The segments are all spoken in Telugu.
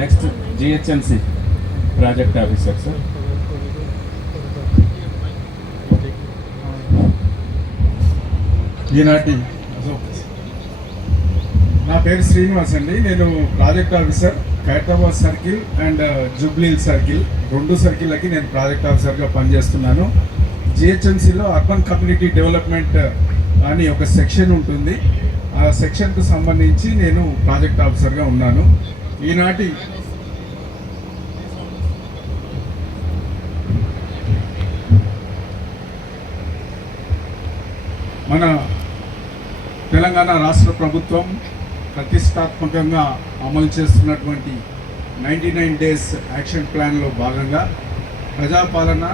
Next GHMC project officer sir. ఈనాటి నా పేరు శ్రీనివాస్ అండి. నేను project officer Khairatabad circle and Jubilee circle, 2 సర్కిళ్ళకి నేను ప్రాజెక్ట్ ఆఫీసర్గా పనిచేస్తున్నాను. జిహెచ్ఎంసీలో అర్బన్ కమ్యూనిటీ డెవలప్మెంట్ అని ఒక సెక్షన్ ఉంటుంది. ఆ సెక్షన్కు సంబంధించి నేను ప్రాజెక్ట్ ఆఫీసర్గా ఉన్నాను. ఈనాటి మన తెలంగాణ రాష్ట్ర ప్రభుత్వం ప్రతిష్టాత్మకంగా అమలు చేస్తున్నటువంటి 99 డేస్ యాక్షన్ ప్లాన్లో భాగంగా ప్రజాపాలన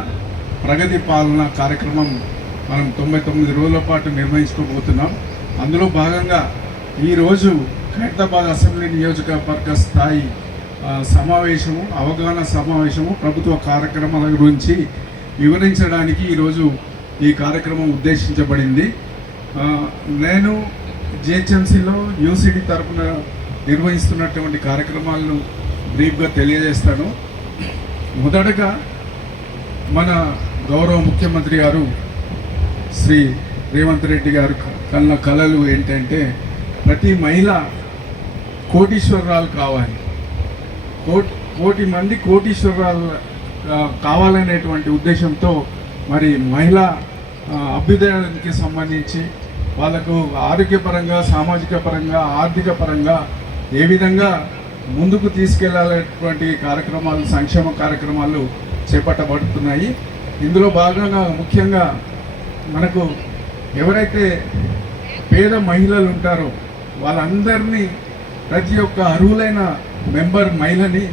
ప్రగతి పాలన కార్యక్రమం మనం 99 రోజుల పాటు నిర్వహించుకోబోతున్నాం. అందులో భాగంగా ఈరోజు ఖైరతాబాద్ అసెంబ్లీ నియోజకవర్గ స్థాయి సమావేశము, అవగాహన సమావేశము, ప్రభుత్వ కార్యక్రమాల గురించి వివరించడానికి ఈరోజు ఈ కార్యక్రమం ఉద్దేశించబడింది. నేను జిహెచ్ఎంసీలో యూసిటీ తరఫున నిర్వహిస్తున్నటువంటి కార్యక్రమాలను బ్రీఫ్గా తెలియజేస్తాను. మొదటగా మన గౌరవ ముఖ్యమంత్రి గారు శ్రీ రేవంత్ రెడ్డి గారు కన్న కలలు ఏంటంటే ప్రతి మహిళ కోటీశ్వరరాలు కావాలి, కోటి మంది కోటీశ్వరరాలు కావాలనేటువంటి ఉద్దేశంతో మరి మహిళా అభ్యుదయానికి సంబంధించి వాళ్ళకు ఆరోగ్యపరంగా, సామాజిక పరంగా, ఆర్థిక పరంగా ఏ విధంగా ముందుకు తీసుకెళ్లాలనేటువంటి కార్యక్రమాలు, సంక్షేమ కార్యక్రమాలు చేపట్టబడుతున్నాయి. ఇందులో భాగంగా ముఖ్యంగా మనకు ఎవరైతే పేద మహిళలు ఉంటారో వాళ్ళందరినీ, ప్రతి ఒక్క అర్హులైన మెంబర్ మహిళని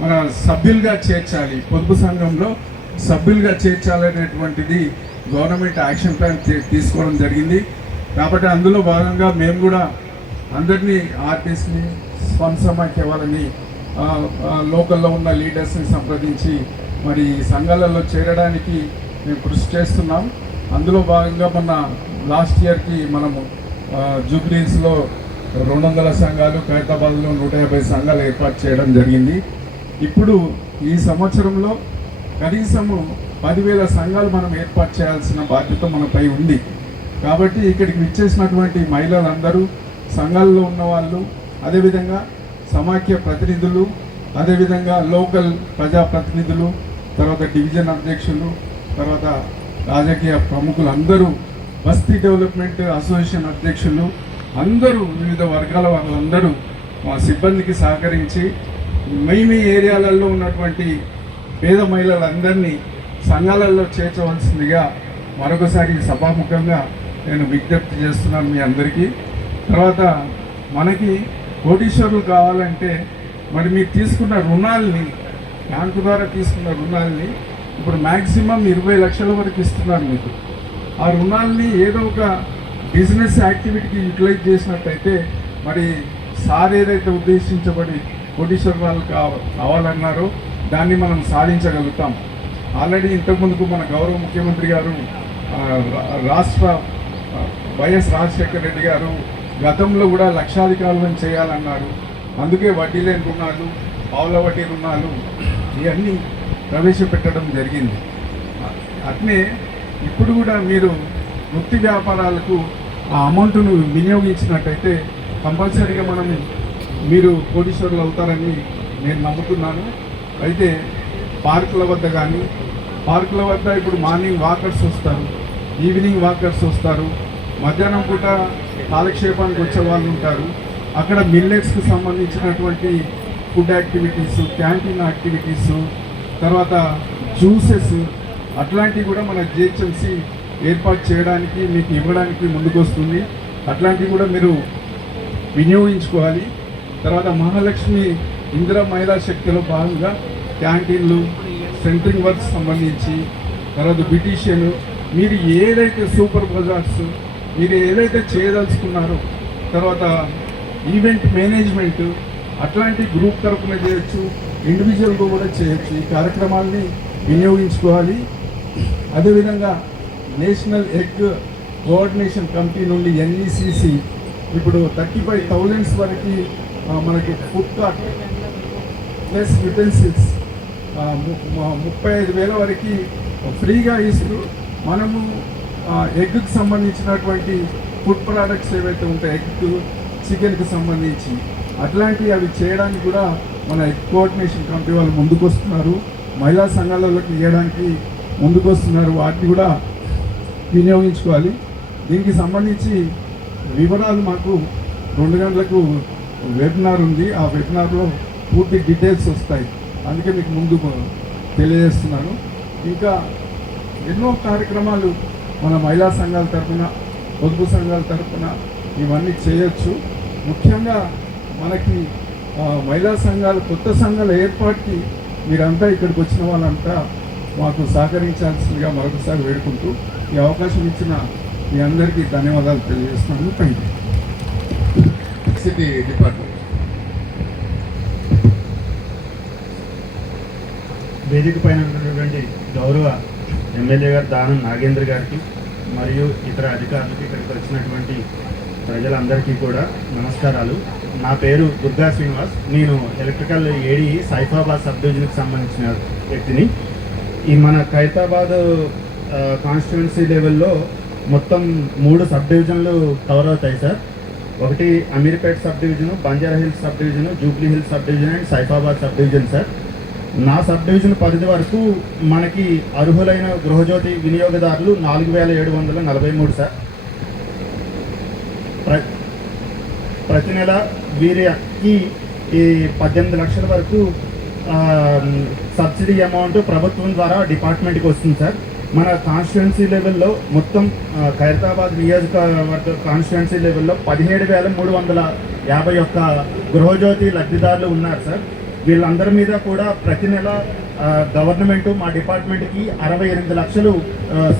మన సభ్యులుగా చేర్చాలి, పొదుపు సంఘంలో సభ్యులుగా చేర్చాలనేటువంటిది గవర్నమెంట్ యాక్షన్ ప్లాన్ తీసుకోవడం జరిగింది. కాబట్టి అందులో భాగంగా మేము కూడా అందరినీ ఆర్టిస్ట్ని, స్పందసమాఖ్య వాళ్ళని, లోకల్లో ఉన్న లీడర్స్ని సంప్రదించి మరి సంఘాలలో చేరడానికి మేము కృషి చేస్తున్నాం. అందులో భాగంగా మొన్న లాస్ట్ ఇయర్కి మనము జూబ్లీస్లో 200 సంఘాలు, ఖైరతాబాద్లో 150 సంఘాలు ఏర్పాటు చేయడం జరిగింది. ఇప్పుడు ఈ సంవత్సరంలో కనీసము 10,000 సంఘాలు మనం ఏర్పాటు చేయాల్సిన బాధ్యత మనపై ఉంది. కాబట్టి ఇక్కడికి విచ్చేసినటువంటి మహిళలందరూ, సంఘాల్లో ఉన్నవాళ్ళు, అదేవిధంగా సమాఖ్య ప్రతినిధులు, అదేవిధంగా లోకల్ ప్రజాప్రతినిధులు, తర్వాత డివిజన్ అధ్యక్షులు, తర్వాత రాజకీయ ప్రముఖులు అందరూ, బస్తీ డెవలప్మెంట్ అసోసియేషన్ అధ్యక్షులు అందరూ, వివిధ వర్గాల వాళ్ళందరూ మా సిబ్బందికి సహకరించి మీ ఏరియాలలో ఉన్నటువంటి పేద మహిళలందరినీ సంఘాలలో చేర్చవలసిందిగా మరొకసారి సభాముఖంగా నేను విజ్ఞప్తి చేస్తున్నాను మీ అందరికీ. తర్వాత మనకి కోటీశ్వరులు కావాలంటే మరి మీరు తీసుకున్న రుణాలని, బ్యాంకు ద్వారా తీసుకున్న రుణాలని ఇప్పుడు మ్యాక్సిమం 20 లక్షల వరకు ఇస్తున్నారు మీకు. ఆ రుణాలని ఏదో ఒక బిజినెస్ యాక్టివిటీకి యూటిలైజ్ చేసినట్టయితే మరి సార్ ఏదైతే ఉద్దేశించబడి కోటీశ్వరాలు కావాలన్నారో దాన్ని మనం సాధించగలుగుతాం. ఆల్రెడీ ఇంతకుముందుకు మన గౌరవ ముఖ్యమంత్రి గారు, రాష్ట్ర వైఎస్ రాజశేఖర రెడ్డి గారు గతంలో కూడా లక్షాధికారులను చేయాలన్నారు. అందుకే వడ్డీ లేని రుణాలు, పావుల వడ్డీ రుణాలు ఇవన్నీ ప్రవేశపెట్టడం జరిగింది. అట్నే ఇప్పుడు కూడా మీరు వృత్తి వ్యాపారాలకు ఆ అమౌంట్ను వినియోగించినట్టయితే కంపల్సరీగా మీరు కోటీశ్వరులు అవుతారని నేను నమ్ముతున్నాను. అయితే పార్కుల వద్ద కానీ, పార్కుల వద్ద ఇప్పుడు మార్నింగ్ వాకర్స్ వస్తారు, ఈవినింగ్ వాకర్స్ వస్తారు, మధ్యాహ్నం పూట కాలక్షేపానికి వచ్చే వాళ్ళు ఉంటారు. అక్కడ మిల్లెట్స్కి సంబంధించినటువంటి ఫుడ్ యాక్టివిటీస్, క్యాంటీన్ యాక్టివిటీస్, తర్వాత జ్యూసెస్ అట్లాంటివి కూడా మన జిహెచ్ఎంసీ ఏర్పాటు చేయడానికి, మీకు ఇవ్వడానికి ముందుకు వస్తుంది. అట్లాంటివి కూడా మీరు వినియోగించుకోవాలి. తర్వాత మహాలక్ష్మి ఇందిరా మహిళా శక్తిలో భాగంగా క్యాంటీన్లు, సెంట్రింగ్ వర్క్స్ సంబంధించి, తర్వాత బ్యూటీషియన్, మీరు ఏదైతే సూపర్ బజార్స్ మీరు ఏదైతే చేయదలుచుకున్నారో, తర్వాత ఈవెంట్ మేనేజ్మెంట్ అట్లాంటి గ్రూప్ తరఫున చేయొచ్చు, ఇండివిజువల్గా కూడా చేయొచ్చు. ఈ కార్యక్రమాల్ని వినియోగించుకోవాలి. అదేవిధంగా నేషనల్ ఎగ్ కోఆర్డినేషన్ కమిటీ నుండి NECC ఇప్పుడు 35,000 వరకు మనకి ఫుడ్ కార్ట్ ప్లస్ యుటెన్సిల్స్ 35,000 వరకు ఫ్రీగా ఇస్తూ మనము ఎగ్కి సంబంధించినటువంటి ఫుడ్ ప్రోడక్ట్స్ ఏవైతే ఉంటాయో ఎగ్ చికెన్కి సంబంధించి అట్లాంటివి అవి చేయడానికి కూడా మన ఎగ్ కోఆర్డినేషన్ కమిటీ వాళ్ళు ముందుకు వస్తున్నారు. మహిళా సంఘాలలోకి ఇవ్వడానికి ముందుకు వస్తున్నారు. వాటిని కూడా వినియోగించుకోవాలి. దీనికి సంబంధించి వివరాలు మాకు 2 గంటలకు వెబినార్ ఉంది. ఆ వెబినార్లో పూర్తి డీటెయిల్స్ వస్తాయి. అందుకే మీకు ముందు తెలియజేస్తున్నాను. ఇంకా ఎన్నో కార్యక్రమాలు మన మహిళా సంఘాల తరఫున, పొదుపు సంఘాల తరఫున ఇవన్నీ చేయొచ్చు. ముఖ్యంగా మనకి మహిళా సంఘాలు, కొత్త సంఘాల ఏర్పాటుకి మీరంతా ఇక్కడికి వచ్చిన వాళ్ళంతా మాకు సహకరించాల్సిందిగా మరొకసారి వేడుకుంటూ ఈ అవకాశం ఇచ్చిన మీ అందరికీ ధన్యవాదాలు తెలియజేస్తున్నాను. Thank you. సిటీ డిపార్ట్మెంట్ వేదిక పైన ఉన్నటువంటి గౌరవ ఎమ్మెల్యే గారు దానం నాగేంద్ర గారికి మరియు ఇతర అధికారులకి, ఇక్కడికి వచ్చినటువంటి ప్రజలందరికీ కూడా నమస్కారాలు. నా పేరు దుర్గా శ్రీనివాస్. నేను ఎలక్ట్రికల్ ఏడీ సైఫాబాద్ సబ్ డివిజన్కి సంబంధించిన వ్యక్తిని. ఈ మన ఖైరతాబాద్ కాన్స్టిట్యున్సీ లెవెల్లో మొత్తం 3 సబ్ డివిజన్లు కవర్ అవుతాయి సార్. ఒకటి Ameerpet sub division, Banjara hills sub division, Jubilee hills sub division and Saifabad sub division sir. నా సబ్ డివిజన్ పరిధి వరకు మనకి అర్హులైన గృహజ్యోతి వినియోగదారులు 4,743 సార్. ప్రతి నెల వీరికి ఈ 18 లక్షల వరకు సబ్సిడీ అమౌంట్ ప్రభుత్వం ద్వారా డిపార్ట్మెంట్కి వస్తుంది సార్. మన కాన్స్టిట్యున్సీ లెవెల్లో మొత్తం ఖైరతాబాద్ నియోజకవర్గ కాన్స్టిట్యున్సీ లెవెల్లో 17,351 గృహజ్యోతి లబ్ధిదారులు ఉన్నారు సార్. వీళ్ళందరి మీద కూడా ప్రతి నెల గవర్నమెంట్ మా డిపార్ట్మెంట్కి 68 లక్షలు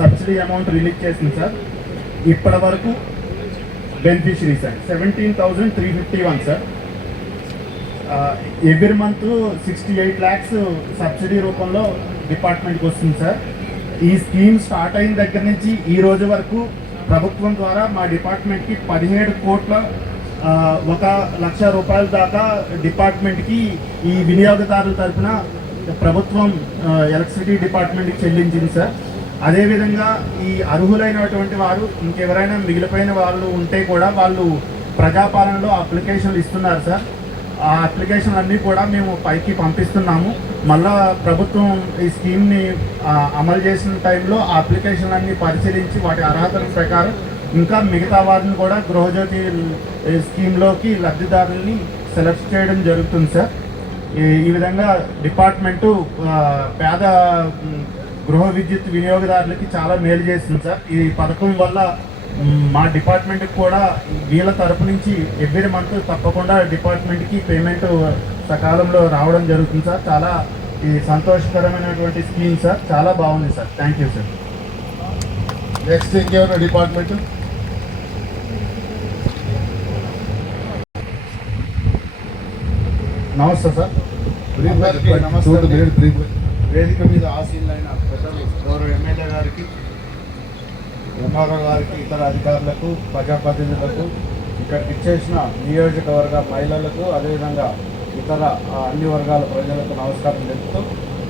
సబ్సిడీ అమౌంట్ రిలీజ్ చేసింది సార్. ఇప్పటి వరకు beneficiary sir 17,351 sir. Every month 68 lakhs subsidy రూపంలో డిపార్ట్మెంట్కి వస్తుంది సార్. ఈ స్కీమ్ స్టార్ట్ అయిన దగ్గర నుంచి ఈ రోజు వరకు ప్రభుత్వం ద్వారా మా డిపార్ట్మెంట్కి 17 కోట్ల 1,00,000 రూపాయల దాకా డిపార్ట్మెంట్కి ఈ వినియోగదారుల తరఫున ప్రభుత్వం ఎలక్ట్రిసిటీ డిపార్ట్మెంట్కి చెల్లించింది సార్. అదేవిధంగా ఈ అర్హులైనటువంటి వారు ఇంకెవరైనా మిగిలిపోయిన వాళ్ళు ఉంటే కూడా వాళ్ళు ప్రజాపాలనలో అప్లికేషన్లు ఇస్తున్నారు సార్. ఆ అప్లికేషన్ అన్నీ కూడా మేము పైకి పంపిస్తున్నాము. మళ్ళా ప్రభుత్వం ఈ స్కీమ్ని అమలు చేసిన టైంలో ఆ అప్లికేషన్ అన్నీ పరిశీలించి వాటి అర్హతల ప్రకారం ఇంకా మిగతా వారిని కూడా గృహజ్యోతి స్కీమ్లోకి లబ్ధిదారుల్ని సెలెక్ట్ చేయడం జరుగుతుంది సార్. ఈ విధంగా డిపార్ట్మెంటు పేద గృహ విద్యుత్ వినియోగదారులకి చాలా మేలు చేస్తుంది సార్. ఈ పథకం వల్ల మా డిపార్ట్మెంట్కి కూడా వీళ్ళ తరపు నుంచి ఎవ్రీ మంత్ తప్పకుండా డిపార్ట్మెంట్కి పేమెంట్ సకాలంలో రావడం జరుగుతుంది సార్. చాలా ఈ సంతోషకరమైనటువంటి స్కీమ్ సార్. చాలా బాగుంది sir. Thank you sir. Next ఇంకేమైనా డిపార్ట్మెంట్? నమస్తే సార్. వేదిక మీద ఆసీనులైన పెద్దలు గౌరవ ఎమ్మెల్యే గారికి, ఎంఆర్ఓ గారికి, ఇతర అధికారులకు, ప్రజాప్రతినిధులకు, ఇక్కడికి ఇచ్చేసిన నియోజకవర్గ మహిళలకు, అదేవిధంగా ఇతర అన్ని వర్గాల ప్రజలకు నమస్కారం తెలుపుతూ,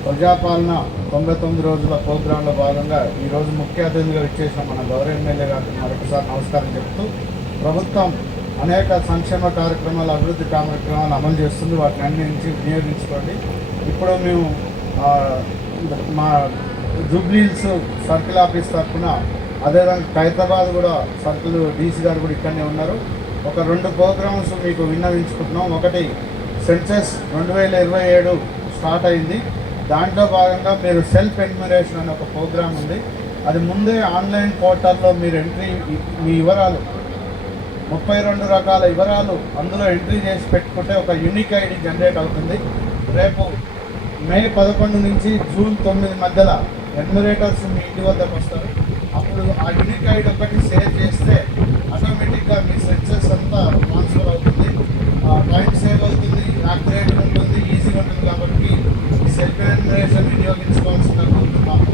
ప్రజాపాలన 99 రోజుల ప్రోగ్రాంలో భాగంగా ఈరోజు ముఖ్య అతిథిగా ఇచ్చేసిన మన గౌరవ ఎమ్మెల్యే గారికి మరొకసారి నమస్కారం చెప్తూ, ప్రభుత్వం అనేక సంక్షేమ కార్యక్రమాలు, అభివృద్ధి కార్యక్రమాలు అమలు చేస్తుంది. వాటిని అన్నించి వినియోగించుకోండి. ఇప్పుడు మేము మా జూబ్లీహిల్స్ సర్కిల్ ఆఫీస్ తరఫున, అదేవిధంగా ఖైరతాబాద్ కూడా సర్కిల్ డీసీ గారు కూడా ఇక్కడనే ఉన్నారు. ఒక 2 ప్రోగ్రామ్స్ మీకు విన్నవించుకుంటున్నాం. ఒకటి సెన్సెస్ 2027 స్టార్ట్ అయింది. దాంట్లో భాగంగా మీరు సెల్ఫ్ ఎన్యూమరేషన్ అనే ఒక ప్రోగ్రామ్ ఉంది. అది ముందే ఆన్లైన్ పోర్టల్లో మీరు ఎంట్రీ, మీ వివరాలు 32 రకాల వివరాలు అందులో ఎంట్రీ చేసి పెట్టుకుంటే ఒక యూనిక్ ఐడి జనరేట్ అవుతుంది. రేపు మే 11 నుంచి జూన్ 9 మధ్యలో ఎన్యూమరేటర్స్ మీ ఇంటి వద్దకు వస్తారు. అప్పుడు ఆ యూనిక్ ఐడి ఒకటి సేవ్ చేస్తే ఆటోమేటిక్గా మీ సెన్సెస్ అంతా ట్రాన్స్ఫర్ అవుతుంది. టైం సేవ్ అవుతుంది, యాక్యురేట్ ఉంటుంది, ఈజీగా ఉంటుంది. కాబట్టి ఈ సెల్ఫ్ ఎన్యూమరేషన్ వినియోగించుకోవాల్సిన కోరుతున్నాము.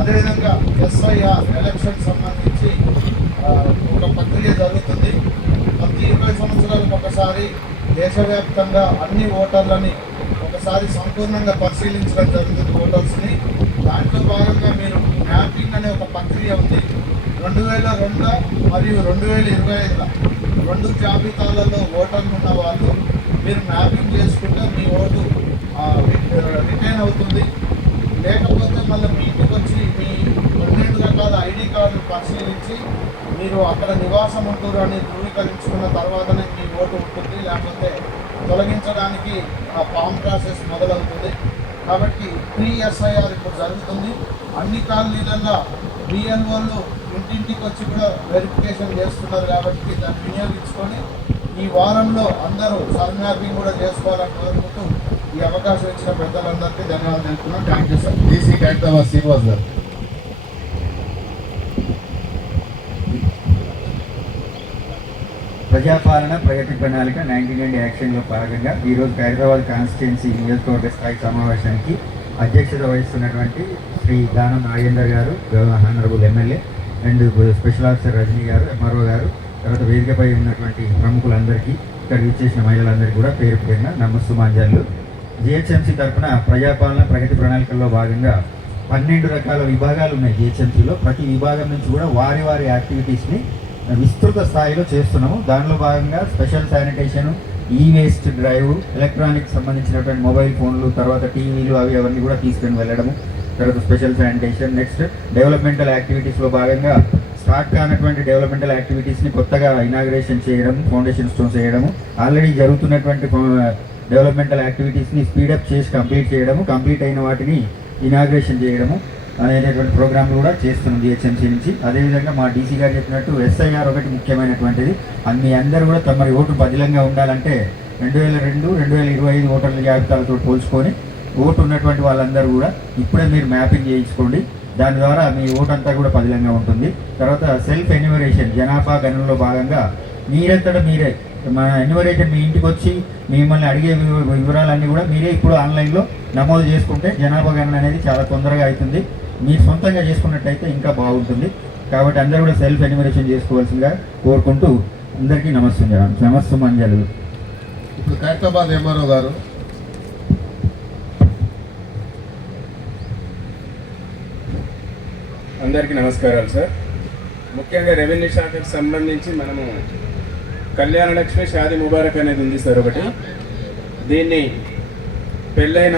అదేవిధంగా ఎస్ఐఆర్ ఎలక్షన్ సంబంధించి ఒక ప్రక్రియ జరుగుతుంది. ప్రతి 20 సంవత్సరాలకు ఒకసారి దేశవ్యాప్తంగా అన్ని ఓటర్లని ఒకసారి ఒకసారి సంపూర్ణంగా పరిశీలించడం జరుగుతుంది ఓటర్స్ని. దాంట్లో భాగంగా మీరు మ్యాపింగ్ అనే ఒక ప్రక్రియ ఉంది. 2002 మరియు 2025 రెండు జాబితాలలో ఓటర్లు ఉన్న వాళ్ళు మీరు మ్యాపింగ్ చేసుకుంటే మీ ఓటు రిటైన్ అవుతుంది. లేకపోతే మళ్ళీ మీ ఇంటికి వచ్చి మీ 12 రకాల ఐడి కార్డులు పరిశీలించి మీరు అక్కడ నివాసం ఉంటారు అని ధృవీకరించుకున్న తర్వాతనే మీ ఓటు ఉంటుంది. లేకపోతే తొలగించడానికి ఆ ఫామ్ ప్రాసెస్ మొదలవుతుంది. కాబట్టి ప్రీ-ఎస్ఐఆర్ ఇప్పుడు జరుగుతుంది. అన్ని కాలనీలలో బిఎల్ఓలు ఇంటింటికి వచ్చి కూడా వెరిఫికేషన్ చేస్తున్నారు. కాబట్టి దాన్ని వినియోగించుకొని ఈ వారంలో అందరూ సర్మ్యాపింగ్ కూడా చేసుకోవాలని కోరుకుంటూ ఈ అవకాశం ఇచ్చిన పెద్దలందరికీ ధన్యవాదాలు తెలుపుతున్నాం. Thank you sir. DC Khairatabad Srinivas గారు. ప్రజాపాలన ప్రగతి ప్రణాళిక 99 యాక్షన్లో భాగంగా ఈరోజు హైదరాబాద్ కాన్స్టిట్యున్సీ నియోజకవర్గ స్థాయి సమావేశానికి అధ్యక్షత వహిస్తున్నటువంటి శ్రీ దానం నాగేందర్ గారు, honourable MLA, and special officer Rajani గారు, MRO గారు, తర్వాత వేదికపై ఉన్నటువంటి ప్రముఖులందరికీ, ఇక్కడ విచ్చేసిన మహిళలందరికీ కూడా పేరు పేరున నమస్సుమాంజలు. GHMC తరఫున ప్రజాపాలన ప్రగతి ప్రణాళికల్లో భాగంగా 12 రకాల విభాగాలు ఉన్నాయి GHMCలో. ప్రతి విభాగం నుంచి కూడా వారి వారి యాక్టివిటీస్ని విస్తృత స్థాయిలో చేస్తున్నాము. దానిలో భాగంగా special sanitation, waste drive, electronics సంబంధించినటువంటి మొబైల్ ఫోన్లు, తర్వాత టీవీలు అవన్నీ కూడా తీసుకొని వెళ్ళడము, తర్వాత స్పెషల్ శానిటేషన్. నెక్స్ట్ డెవలప్మెంటల్ యాక్టివిటీస్లో భాగంగా స్టార్ట్ కానటువంటి డెవలప్మెంటల్ యాక్టివిటీస్ని కొత్తగా ఇనాగ్రేషన్ చేయడం, ఫౌండేషన్ స్టోన్స్ చేయడము, ఆల్రెడీ జరుగుతున్నటువంటి డెవలప్మెంటల్ యాక్టివిటీస్ని స్పీడప్ చేసి కంప్లీట్ చేయడము, కంప్లీట్ అయిన వాటిని ఇనాగ్రేషన్ చేయడము అనేటటువంటి ప్రోగ్రాంలు కూడా చేస్తున్నాం GHMC నుంచి. అదేవిధంగా మా DC గారు చెప్పినట్టు SIR ఒకటి ముఖ్యమైనటువంటిది. మీ అందరూ కూడా తమరి ఓటు బదిలంగా ఉండాలంటే 2002, 2025 ఓటర్ల జాబితాలతో పోల్చుకొని ఓటు ఉన్నటువంటి వాళ్ళందరూ కూడా ఇప్పుడే మీరు మ్యాపింగ్ చేయించుకోండి. దాని ద్వారా మీ ఓటు అంతా కూడా పదిలంగా ఉంటుంది. తర్వాత సెల్ఫ్ ఎన్యూమరేషన్, జనాభా గణనలో భాగంగా మీరంతటా మీరే మన ఎన్యూమరేషన్ మీ ఇంటికి వచ్చి మిమ్మల్ని అడిగే వివరాలన్నీ కూడా మీరే ఇప్పుడు ఆన్లైన్లో నమోదు చేసుకుంటే జనాభా గణన అనేది చాలా తొందరగా అవుతుంది. మీరు సొంతంగా చేసుకున్నట్టయితే ఇంకా బాగుంటుంది. కాబట్టి అందరూ కూడా సెల్ఫ్ ఎన్యూమరేషన్ చేసుకోవాల్సిందిగా కోరుకుంటూ అందరికీ నమస్సుమంజలు. ఇప్పుడు ఖైరతాబాద్ MRO గారు. అందరికీ నమస్కారాలు సార్. ముఖ్యంగా రెవెన్యూ శాఖకు సంబంధించి మనము కళ్యాణ లక్ష్మి షాదీ ముబారక్ అనేది ఉంది సార్ ఒకటి. దీన్ని పెళ్ళైన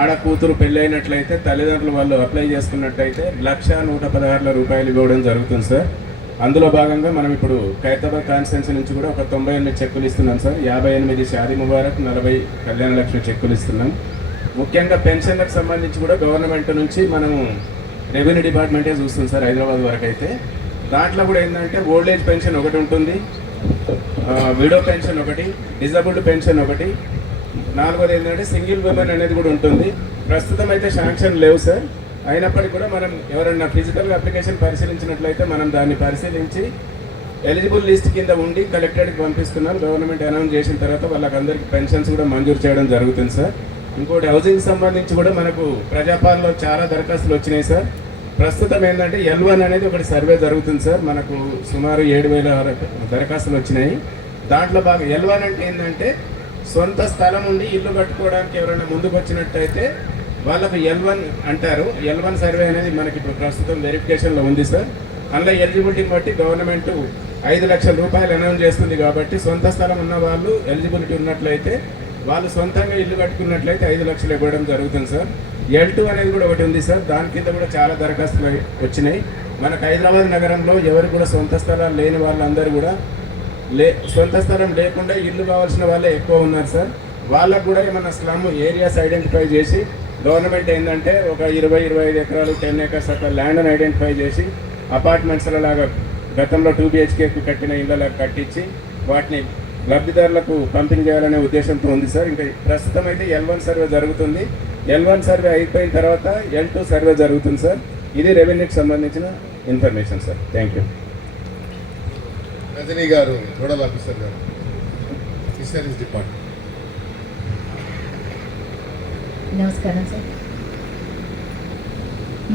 ఆడ కూతురు పెళ్ళైనట్లయితే తల్లిదండ్రులు వాళ్ళు అప్లై చేసుకున్నట్టయితే 1,116,000 రూపాయలు ఇవ్వడం జరుగుతుంది సార్. అందులో భాగంగా మనం ఇప్పుడు ఖైరతాబాద్ కాన్స్టిట్యున్సీ నుంచి కూడా ఒక 98 చెక్కులు ఇస్తున్నాం సార్. 58 షాదీ ముబారక్, 40 కళ్యాణ లక్ష్మి చెక్కులు ఇస్తున్నాం. ముఖ్యంగా పెన్షన్లకు సంబంధించి కూడా గవర్నమెంట్ నుంచి మనము రెవెన్యూ డిపార్ట్మెంటే చూస్తుంది సార్ హైదరాబాద్ వరకు అయితే. దాంట్లో కూడా ఏంటంటే ఓల్డ్ ఏజ్ పెన్షన్ ఒకటి ఉంటుంది, విడో పెన్షన్ ఒకటి, డిజబుల్డ్ పెన్షన్ ఒకటి, 4వది ఏంటంటే సింగిల్ ఉమెన్ అనేది కూడా ఉంటుంది. ప్రస్తుతం అయితే శాంక్షన్ లేవు సార్. అయినప్పటికీ కూడా మనం ఎవరైనా ఫిజికల్ అప్లికేషన్ పరిశీలించినట్లయితే మనం దాన్ని పరిశీలించి ఎలిజిబుల్ లిస్ట్ కింద ఉండి కలెక్టరేట్కి పంపిస్తున్నాం. గవర్నమెంట్ అనౌన్స్ చేసిన తర్వాత వాళ్ళకందరికీ పెన్షన్స్ కూడా మంజూరు చేయడం జరుగుతుంది సార్. ఇంకోటి హౌసింగ్ సంబంధించి కూడా మనకు ప్రజాపాలనలో చాలా దరఖాస్తులు వచ్చినాయి సార్. ప్రస్తుతం ఏంటంటే L1 అనేది ఒకటి సర్వే జరుగుతుంది సార్. మనకు సుమారు 7,000 దరఖాస్తులు వచ్చినాయి. దాంట్లో బాగా L1 అంటే ఏంటంటే సొంత స్థలం ఉండి ఇల్లు కట్టుకోవడానికి ఎవరైనా ముందుకు వచ్చినట్టయితే వాళ్ళకు L1 అంటారు. L1 సర్వే అనేది మనకి ఇప్పుడు ప్రస్తుతం వెరిఫికేషన్లో ఉంది సార్. అందులో ఎలిజిబిలిటీని బట్టి గవర్నమెంట్ 5 లక్షల రూపాయలు అనౌన్స్ చేస్తుంది. కాబట్టి సొంత స్థలం ఉన్న వాళ్ళు ఎలిజిబిలిటీ ఉన్నట్లయితే వాళ్ళు సొంతంగా ఇల్లు కట్టుకున్నట్లయితే 5 లక్షలు ఇవ్వడం జరుగుతుంది సార్. L2 అనేది కూడా ఒకటి ఉంది సార్. దాని కింద కూడా చాలా దరఖాస్తులు వచ్చినాయి. మనకు హైదరాబాద్ నగరంలో ఎవరు కూడా సొంత స్థలాలు లేని వాళ్ళందరూ కూడా సొంత స్థలం లేకుండా ఇల్లు కావాల్సిన వాళ్ళే ఎక్కువ ఉన్నారు సార్. వాళ్ళకు కూడా ఏమన్నా స్లమ్ ఏరియాస్ ఐడెంటిఫై చేసి గవర్నమెంట్ ఏంటంటే ఒక 20-25 ఎకరాలు 10 acres అట్లా ల్యాండ్ని ఐడెంటిఫై చేసి అపార్ట్మెంట్స్ల లాగా గతంలో 2 BHK కట్టిన ఇళ్ళలాగా కట్టించి వాటిని లబ్ధిదారులకు పంపిణీ చేయాలనే ఉద్దేశంతో ఉంది సార్. ఇంకా ప్రస్తుతం అయితే L1 సర్వే జరుగుతుంది. L1 సర్వే అయిపోయిన తర్వాత L2 సర్వే జరుగుతుంది సార్. ఇది రెవెన్యూకి సంబంధించిన information sir. Thank you. Rajani గారు, నోడల్ ఆఫీసర్ గారు, ఫిషరీస్ డిపార్ట్మెంట్. నమస్కారం సార్.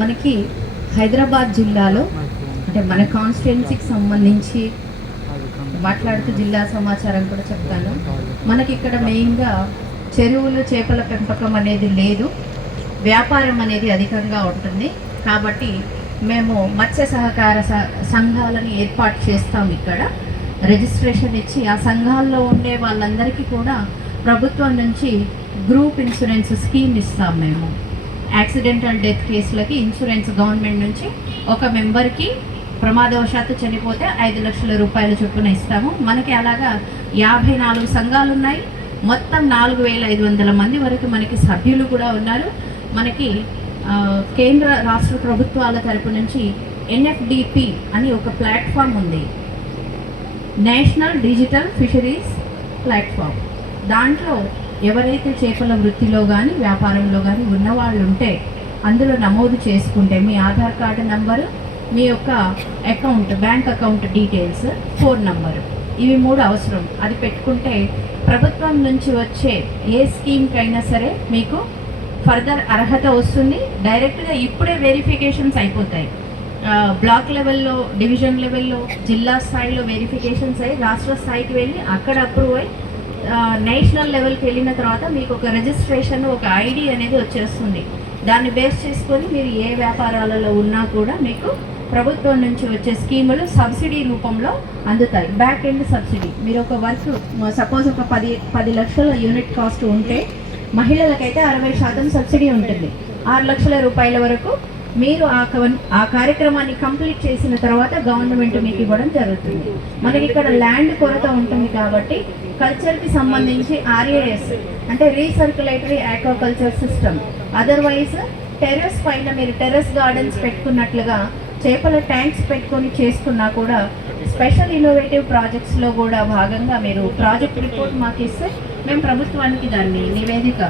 మనకి హైదరాబాద్ జిల్లాలో అంటే మన కాన్స్టిట్యున్సీకి సంబంధించి మాట్లాడుతూ జిల్లా సమాచారం కూడా చెప్తాను. మనకి ఇక్కడ మెయిన్గా చెరువులు చేపల పెంపకం అనేది లేదు, వ్యాపారం అనేది అధికంగా ఉంటుంది. కాబట్టి మేము మత్స్య సహకార సంఘాలను ఏర్పాటు చేస్తాం. ఇక్కడ రిజిస్ట్రేషన్ ఇచ్చి ఆ సంఘాల్లో ఉండే వాళ్ళందరికీ కూడా ప్రభుత్వం నుంచి గ్రూప్ ఇన్సూరెన్స్ స్కీమ్ ఇస్తాం. మేము యాక్సిడెంటల్ డెత్ కేసులకి ఇన్సూరెన్స్ గవర్నమెంట్ నుంచి ఒక మెంబర్కి ప్రమాదవశాత్తు చనిపోతే 5 లక్షల రూపాయల చొప్పున ఇస్తాము. మనకి అలాగా 54 సంఘాలు ఉన్నాయి. మొత్తం 4,500 మంది వరకు మనకి సభ్యులు కూడా ఉన్నారు. మనకి కేంద్ర రాష్ట్ర ప్రభుత్వాల తరపు నుంచి NFDP అని ఒక ప్లాట్ఫామ్ ఉంది, నేషనల్ డిజిటల్ ఫిషరీస్ ప్లాట్ఫామ్. దాంట్లో ఎవరైతే చేపల వృత్తిలో కానీ వ్యాపారంలో కానీ ఉన్నవాళ్ళు ఉంటే అందులో నమోదు చేసుకుంటే మీ ఆధార్ కార్డు నంబరు, మీ యొక్క account, bank account details, phone number, ఇవి 3 అవసరం. అది పెట్టుకుంటే ప్రభుత్వం నుంచి వచ్చే ఏ స్కీమ్కైనా సరే మీకు ఫర్దర్ అర్హత వస్తుంది. డైరెక్ట్గా ఇప్పుడే వెరిఫికేషన్స్ అయిపోతాయి. బ్లాక్ లెవెల్లో, డివిజన్ లెవెల్లో, జిల్లా స్థాయిలో వెరిఫికేషన్స్ అయ్యి రాష్ట్ర స్థాయికి వెళ్ళి అక్కడ అప్రూవ్ అయ్యి నేషనల్ లెవెల్కి వెళ్ళిన తర్వాత మీకు ఒక రిజిస్ట్రేషన్, ఒక ఐడి అనేది వచ్చేస్తుంది. దాన్ని బేస్ చేసుకొని మీరు ఏ వ్యాపారాలలో ఉన్నా కూడా మీకు ప్రభుత్వం నుంచి వచ్చే స్కీములు సబ్సిడీ రూపంలో అందుతాయి. Back end subsidy. మీరు ఒక వర్క్ సపోజ్ ఒక 10 లక్షల యూనిట్ కాస్ట్ ఉంటే మహిళలకైతే 60% సబ్సిడీ ఉంటుంది. 6 లక్షల రూపాయల వరకు మీరు ఆ కార్యక్రమాన్ని కంప్లీట్ చేసిన తర్వాత గవర్నమెంట్ మీకు ఇవ్వడం జరుగుతుంది. మనకి ఇక్కడ ల్యాండ్ కొరత ఉంటుంది కాబట్టి కల్చర్కి సంబంధించి RAS అంటే recirculatory aquaculture system, otherwise terrace పైన మీరు టెర్రస్ గార్డెన్స్ పెట్టుకున్నట్లుగా చేపల ట్యాంక్స్ పెట్టుకొని చేసుకున్నా కూడా స్పెషల్ ఇన్నోవేటివ్ ప్రాజెక్ట్స్లో కూడా భాగంగా మీరు ప్రాజెక్ట్ రిపోర్ట్ మాకు ఇస్తే మేము ప్రభుత్వానికి దాన్ని నివేదిక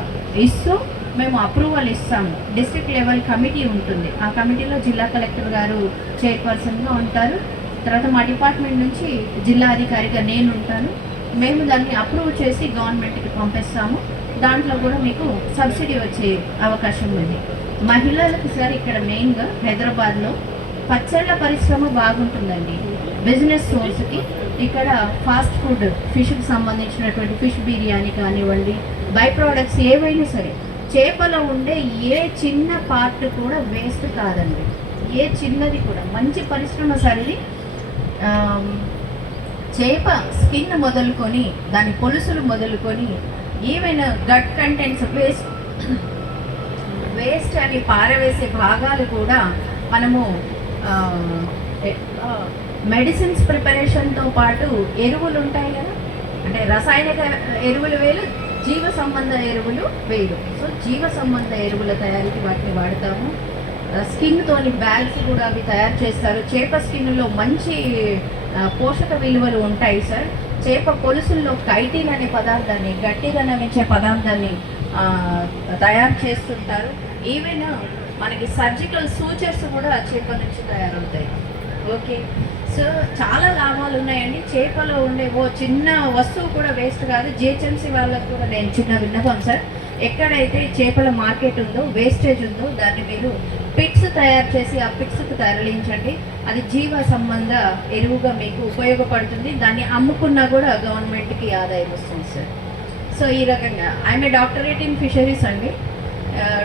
ఇస్తూ మేము అప్రూవల్ ఇస్తాము. డిస్ట్రిక్ట్ లెవెల్ కమిటీ ఉంటుంది. ఆ కమిటీలో జిల్లా కలెక్టర్ గారు చైర్పర్సన్గా ఉంటారు. తర్వాత మా డిపార్ట్మెంట్ నుంచి జిల్లా అధికారిగా నేను ఉంటాను. మేము దాన్ని అప్రూవ్ చేసి గవర్నమెంట్కి పంపిస్తాము. దాంట్లో కూడా మీకు సబ్సిడీ వచ్చే అవకాశం ఉంది. మహిళలకు సార్ ఇక్కడ మెయిన్గా హైదరాబాద్లో పచ్చళ్ళ పరిశ్రమ బాగుంటుందండి. బిజినెస్ సోర్స్కి ఇక్కడ ఫాస్ట్ ఫుడ్, ఫిష్కి సంబంధించినటువంటి ఫిష్ బిర్యానీ కానివ్వండి, బై ప్రోడక్ట్స్ ఏవైనా సరే చేపలో ఉండే ఏ చిన్న పార్ట్ కూడా వేస్ట్ కాదండి. ఏ చిన్నది కూడా మంచి పరిశ్రమ సరిది. చేప స్కిన్ మొదలుకొని దాని పొలుసులు మొదలుకొని ఈవెన్ గట్ కంటెంట్స్ వేస్ట్ అని పారవేసే భాగాలు కూడా మనము మెడిసిన్స్ ప్రిపరేషన్తో పాటు ఎరువులు ఉంటాయి కదా, అంటే రసాయనిక ఎరువులు వేలు, జీవ సంబంధ ఎరువులు వేలు. సో జీవ సంబంధ ఎరువుల తయారీకి వాటిని వాడతాము. స్కిన్తోని బ్యాగ్స్ కూడా అవి తయారు చేస్తారు. చేప స్కిన్లో మంచి పోషక విలువలు ఉంటాయి సార్. చేప పొలుసుల్లో కైటిన్ అనే పదార్థాన్ని, గట్టిదనమిచ్చే పదార్థాన్ని తయారు చేస్తుంటారు. ఈవెన్ మనకి సర్జికల్ సూచర్స్ కూడా చేప నుంచి తయారవుతాయి. ఓకే, సో చాలా లాభాలు ఉన్నాయండి. చేపలో ఉండే ఓ చిన్న వస్తువు కూడా వేస్ట్ కాదు. GHMC వాళ్ళకు కూడా నేను చిన్న విన్నపం సార్, ఎక్కడైతే చేపల మార్కెట్ ఉందో, వేస్టేజ్ ఉందో దాన్ని మీరు పిట్స్ తయారు చేసి ఆ పిట్స్కి తరలించండి. అది జీవ సంబంధ ఎరువుగా మీకు ఉపయోగపడుతుంది. దాన్ని అమ్ముకున్నా కూడా గవర్నమెంట్కి ఆదాయం వస్తుంది సార్. సో ఈ రకంగా I'm a doctorate in fisheries అండి.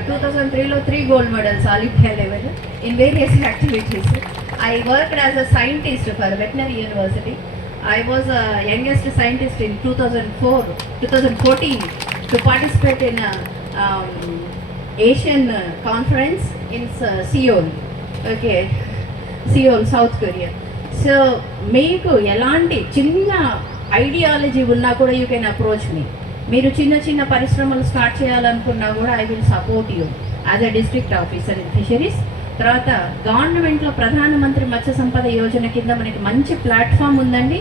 2003లో 3 gold medals all India level in various activities. I worked as a scientist for veterinary university. I was a youngest scientist in 2014 to participate in a Asian conference in Seoul. Okay, Seoul, South Korea. So మీకు ఎలాంటి చిన్న ఐడియాలజీ ఉన్నా కూడా యూ కెన్ అప్రోచ్ మీ. మీరు చిన్న చిన్న పరిశ్రమలు స్టార్ట్ చేయాలనుకున్నా కూడా I will support you as a district officer in fisheries. తర్వాత గవర్నమెంట్లో ప్రధానమంత్రి మత్స్య సంపద యోజన కింద మనకి మంచి ప్లాట్ఫామ్ ఉందండి.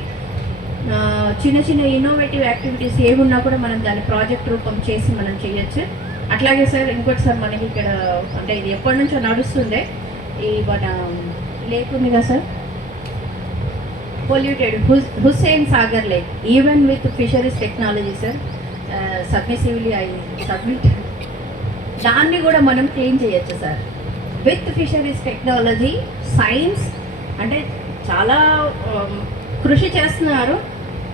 చిన్న చిన్న ఇన్నోవేటివ్ యాక్టివిటీస్ ఏమున్నా కూడా మనం దాన్ని ప్రాజెక్ట్ రూపం చేసి మనం చేయొచ్చు. అట్లాగే సార్ ఇంకోటి సార్, మనకి ఇక్కడ అంటే ఇది ఎప్పటి నుంచో నడుస్తుందే ఈ మన లేకుంది కదా sir, polluted Hussain Sagar lake, even with fisheries technology sir, submissively I submit, దాన్ని కూడా మనం క్లీన్ చేయొచ్చు sir with fisheries technology. Science అంటే చాలా కృషి చేస్తున్నారు,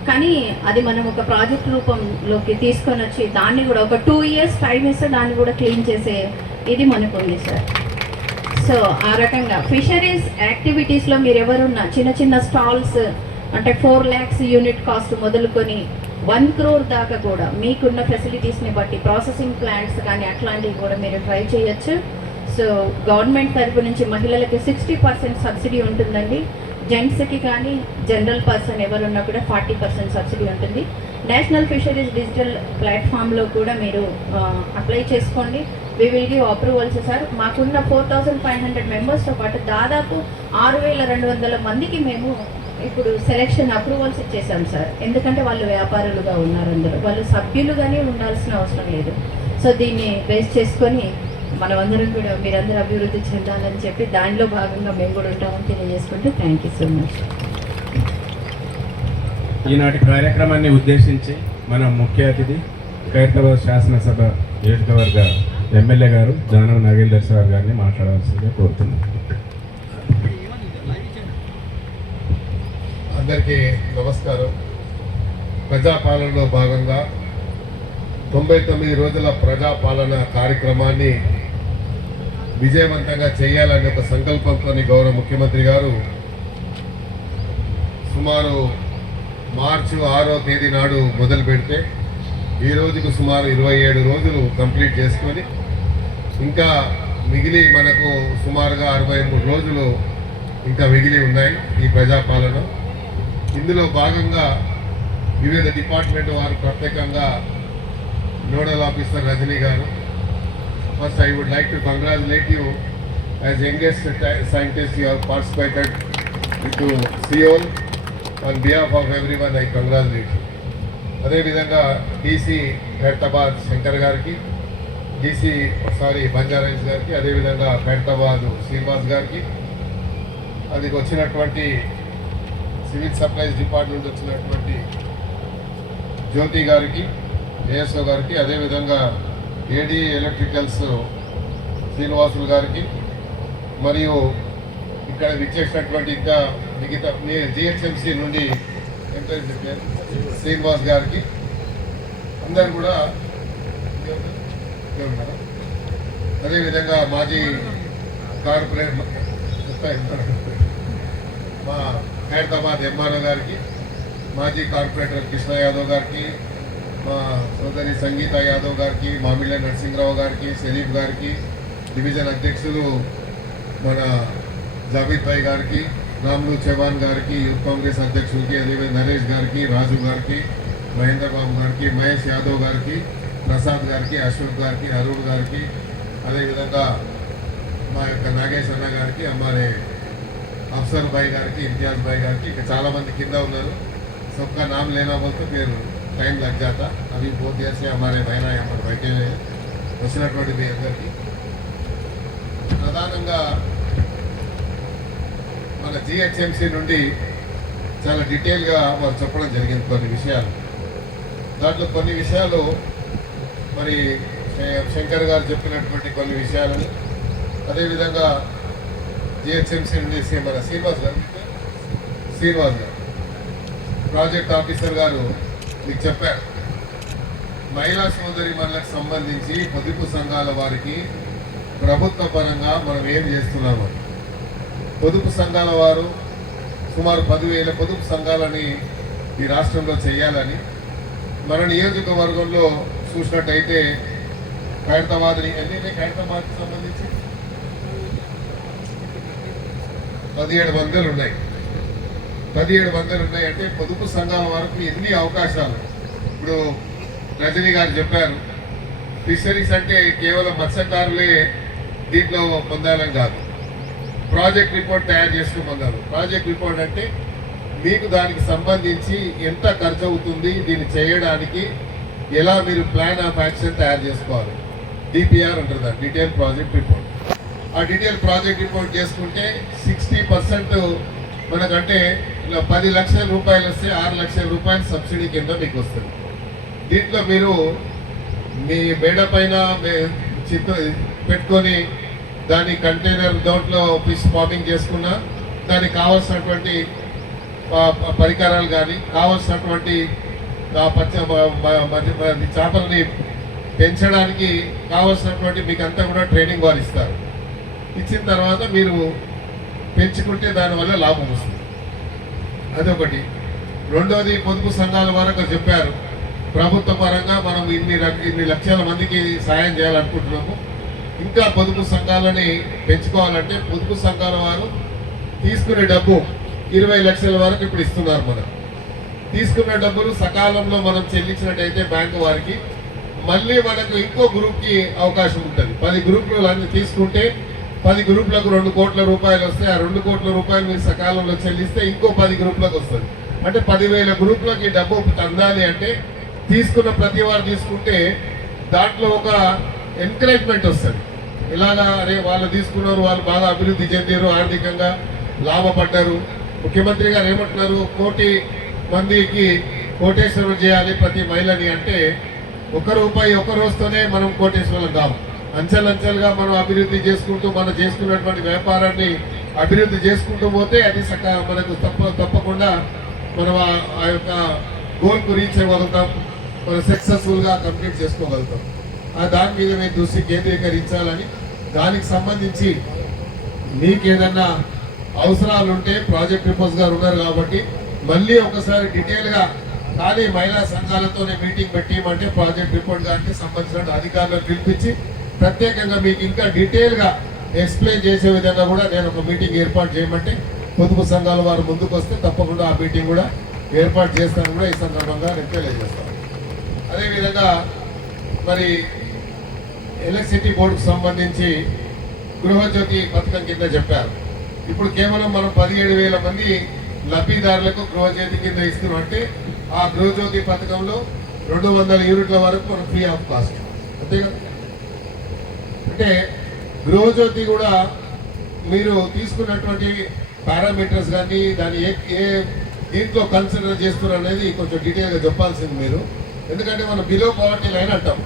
కానీ అది మనం ఒక ప్రాజెక్ట్ రూపంలోకి తీసుకొని వచ్చి దాన్ని కూడా ఒక 2 years టైం ఇస్తే దాన్ని కూడా క్లీన్ చేసే ఇది మనకు ఉంది సార్. సో ఆ రకంగా ఫిషరీస్ యాక్టివిటీస్లో మీరు ఎవరున్నా చిన్న చిన్న స్టాల్స్ అంటే 4 lakhs యూనిట్ కాస్ట్ మొదలుకొని 1 crore దాకా కూడా మీకున్న ఫెసిలిటీస్ని బట్టి ప్రాసెసింగ్ ప్లాంట్స్ కానీ అట్లాంటివి కూడా మీరు ట్రై చేయొచ్చు. సో గవర్నమెంట్ తరపు నుంచి మహిళలకి 60% సబ్సిడీ ఉంటుందండి. జెంట్స్కి కానీ జనరల్ పర్సన్ ఎవరున్నా కూడా 40% సబ్సిడీ ఉంటుంది. నేషనల్ ఫిషరీస్ డిజిటల్ ప్లాట్ఫామ్లో కూడా మీరు అప్లై చేసుకోండి. We will give approvals sir. మాకున్న 4500 మెంబర్స్తో పాటు దాదాపు 6200 మందికి మేము ఇప్పుడు సెలెక్షన్ అప్రూవల్స్ ఇచ్చేసాం సార్. ఎందుకంటే వాళ్ళు వ్యాపారులుగా ఉన్నారు, అందరూ వాళ్ళు సభ్యులుగానే ఉండాల్సిన అవసరం లేదు. సో దీన్ని బేస్ చేసుకొని మనమందరం కూడా మీరందరూ అభివృద్ధి చెందాలని చెప్పి దానిలో భాగంగా మేము కూడా ఉంటామని తెలియజేసుకుంటూ థ్యాంక్ యూ సో మచ్. ఈనాటి కార్యక్రమాన్ని ఉద్దేశించి మన ముఖ్య అతిథి ఖైరతాబాద్ శాసనసభ నియోజకవర్గ ఎమ్మెల్యే గారు దానం నాగేందర్ సార్ గారిని మాట్లాడవలసిందిగా కోరుతున్నాను. అందరికీ నమస్కారం. ప్రజాపాలనలో భాగంగా 99 రోజుల ప్రజాపాలన కార్యక్రమాన్ని విజయవంతంగా చేయాలనే ఒక సంకల్పంతో గౌరవ ముఖ్యమంత్రి గారు సుమారు మార్చి 6వ తేదీ నాడు మొదలు పెడితే ఈ రోజుకు సుమారు 27 రోజులు కంప్లీట్ చేసుకొని ఇంకా మిగిలి మనకు సుమారుగా 63 రోజులు ఇంకా మిగిలి ఉన్నాయి ఈ ప్రజాపాలన. ఇందులో భాగంగా వివిధ డిపార్ట్మెంట్ వారు ప్రత్యేకంగా నోడల్ ఆఫీసర్ రజనీ గారు, first I would like to congratulate you as youngest scientist you have participated into Seoul. On behalf of everyone I congratulate you. అదేవిధంగా డీసీ ఖైరతాబాద్ శంకర్ గారికి, బంజారాహిల్స్ గారికి, అదేవిధంగా ఖైరతాబాద్ శ్రీనివాస్ గారికి, అది వచ్చినటువంటి సివిల్ సప్లైస్ డిపార్ట్మెంట్ వచ్చినటువంటి జ్యోతి గారికి, ఏఎస్ఓ గారికి, అదేవిధంగా ఏడీ ఎలక్ట్రికల్స్ శ్రీనివాసులు గారికి, మరియు ఇక్కడ విచ్చేసినటువంటి ఇంకా మిగతా జిహెచ్ఎంసీ నుండి శ్రీనివాస్ గారికి అందరు కూడా, అదేవిధంగా మాజీ కార్పొరేట్ మా ఖైరతాబాద్ ఎంఆర్ఓ గారికి, మాజీ కార్పొరేటర్ కృష్ణ యాదవ్ గారికి, మా సోదరి సంగీత యాదవ్ గారికి, మామిళ్ళ నరసింహరావు గారికి, షరీఫ్ గారికి, డివిజన్ అధ్యక్షులు మన జాబీద్ భాయ్ గారికి, రాములు చౌహాన్ గారికి, యూత్ కాంగ్రెస్ అధ్యక్షులకి, అదేవిధంగా నరేష్ గారికి, రాజు గారికి, మహేంద్ర బాబు గారికి, మహేష్ యాదవ్ గారికి, ప్రసాద్ గారికి, అశోక్ గారికి, అరుణ్ గారికి, అదేవిధంగా మా యొక్క నాగేష్ అన్న గారికి, हमारे अफसर भाई గారికి, इम्तियाज भाई గారికి, ఇంకా చాలామంది కింద ఉన్నారు. सबका नाम लेना बोलते फिर टाइम लग जाता. अभी बहुत देर से हमारे बहना यहाँ पर बैठे हुए हैं. వచ్చినటువంటి మీ అందరికీ ప్రధానంగా మన జిహెచ్ఎంసీ నుండి చాలా డీటెయిల్గా వారు చెప్పడం జరిగింది కొన్ని విషయాలు. దాంట్లో కొన్ని విషయాలు మరి శంకర్ గారు చెప్పినటువంటి కొన్ని విషయాలని, అదేవిధంగా జిహెచ్ఎంసీ నుండి మన శ్రీనివాస్ గారు ప్రాజెక్ట్ ఆఫీసర్ గారు మీకు చెప్పారు. మహిళా సోదరి మనలకు సంబంధించి పొదుపు సంఘాల వారికి ప్రభుత్వ పరంగా మనం ఏం చేస్తున్నాము. పొదుపు సంఘాల వారు సుమారు 10,000 పొదుపు సంఘాలని ఈ రాష్ట్రంలో చేయాలని మన నియోజకవర్గంలో చూసినట్టయితే ఖైరతాబాద్ని ఖైరతాబాద్కి సంబంధించి 1700 ఉన్నాయి. 1700 ఉన్నాయంటే పొదుపు సంఘాల వరకు ఎన్ని అవకాశాలు. ఇప్పుడు రజనీ గారు చెప్పారు, ఫిషరీస్ అంటే కేవలం మత్స్యకారులే దీంట్లో పొందాలని కాదు, ప్రాజెక్ట్ రిపోర్ట్ తయారు చేసుకుని పొందాలి. ప్రాజెక్ట్ రిపోర్ట్ అంటే మీకు దానికి సంబంధించి ఎంత ఖర్చు అవుతుంది, దీన్ని చేయడానికి ఎలా మీరు ప్లాన్ ఆఫ్ యాక్షన్ తయారు చేసుకోవాలి. డిపిఆర్ అంటారు దాన్ని, డీటెయిల్ ప్రాజెక్ట్ రిపోర్ట్. ఆ డీటెయిల్ ప్రాజెక్ట్ రిపోర్ట్ చేసుకుంటే 60% మనకంటే 10 లక్షల రూపాయలు వస్తే 6 లక్షల రూపాయలు సబ్సిడీ కింద మీకు వస్తుంది. దీంట్లో మీరు మీ మేడ పైన పెట్టుకొని దాని కంటైనర్ దాంట్లో ఫిష్ ఫార్మింగ్ చేసుకున్నా దానికి కావాల్సినటువంటి పరికరాలు కానీ కావలసినటువంటి చేపలని పెంచడానికి కావలసినటువంటి మీకు అంతా కూడా ట్రైనింగ్ వారు ఇస్తారు. ఇచ్చిన తర్వాత మీరు పెంచుకుంటే దానివల్ల లాభం వస్తుంది. అదొకటి. రెండోది పొదుపు సంఘాల వరకు చెప్పారు. ప్రభుత్వ పరంగా మనం ఇన్ని లక్షల మందికి సాయం చేయాలనుకుంటున్నాము. ఇంకా పొదుపు సంఘాలని పెంచుకోవాలంటే పొదుపు సంఘాల వారు తీసుకునే డబ్బు 20 లక్షల వరకు ఇప్పుడు ఇస్తున్నారు. మనం తీసుకున్న డబ్బులు సకాలంలో మనం చెల్లించినట్టయితే బ్యాంకు వారికి మళ్ళీ మనకు ఇంకో గ్రూప్కి అవకాశం ఉంటుంది. 10 గ్రూపులు అన్ని తీసుకుంటే 10 గ్రూపులకు 2 కోట్ల రూపాయలు వస్తాయి. ఆ 2 కోట్ల రూపాయలు మీరు సకాలంలో చెల్లిస్తే ఇంకో 10 గ్రూపులకు వస్తుంది. అంటే 10,000 గ్రూపులకి డబ్బు అందాలి అంటే తీసుకున్న ప్రతి వారు తీసుకుంటే దాంట్లో ఒక ఎంకరేజ్మెంట్ వస్తుంది. ఇలాగా అరే వాళ్ళు తీసుకున్నారు, వాళ్ళు బాగా అభివృద్ధి చెందారు, ఆర్థికంగా లాభపడ్డారు. ముఖ్యమంత్రి గారు ఏమంటున్నారు, 1 కోటి మందికి కోటేశ్వరం చేయాలి ప్రతి మహిళని. అంటే 1 రూపాయి 1 రోజుతోనే మనం కోటేశ్వరం కాము. అంచెలంచెలుగా మనం అభివృద్ధి చేసుకుంటూ మనం చేసుకున్నటువంటి వ్యాపారాన్ని అభివృద్ధి చేసుకుంటూ పోతే అది మనకు తప్పకుండా మనం ఆ యొక్క గోల్కు రీచ్ అవ్వగలుగుతాం. మనం సక్సెస్ఫుల్గా కంప్లీట్ చేసుకోగలుగుతాం. దాని మీద మేము దృష్టి కేంద్రీకరించాలని, దానికి సంబంధించి మీకు ఏదన్నా అవసరాలు ఉంటే ప్రాజెక్ట్ రిపోర్ట్స్ గారు ఉన్నారు కాబట్టి మళ్ళీ ఒకసారి డీటెయిల్గా కానీ మహిళా సంఘాలతోనే మీటింగ్ పెట్టిమంటే ప్రాజెక్ట్ రిపోర్ట్ గారికి సంబంధించిన అధికారులను పిలిపించి ప్రత్యేకంగా మీకు ఇంకా డీటెయిల్గా ఎక్స్ప్లెయిన్ చేసే విధంగా కూడా నేను ఒక మీటింగ్ ఏర్పాటు చేయమంటే పొదుపు సంఘాల వారు ముందుకు వస్తే తప్పకుండా ఆ మీటింగ్ కూడా ఏర్పాటు చేస్తాను కూడా ఈ సందర్భంగా నేను తెలియజేస్తాను. అదేవిధంగా మరి ఎలక్ట్రిసిటీ బోర్డుకు సంబంధించి గృహజ్యోతి పథకం కింద చెప్పారు. ఇప్పుడు కేవలం మనం 17,000 మంది లబ్ధిదారులకు గృహజ్యోతి కింద ఇస్తున్నాం. అంటే ఆ గృహజ్యోతి పథకంలో 200 యూనిట్ల వరకు మనం ఫ్రీ ఆఫ్ కాస్ట్. అంతే కదా. అంటే గృహజ్యోతి కూడా మీరు తీసుకున్నటువంటి పారామీటర్స్ కానీ దాన్ని ఏ దీంట్లో కన్సిడర్ చేస్తున్నారు అనేది కొంచెం డీటెయిల్గా చెప్పాల్సింది మీరు. ఎందుకంటే మనం బిలో పవర్టీ లైన్ అంటాం.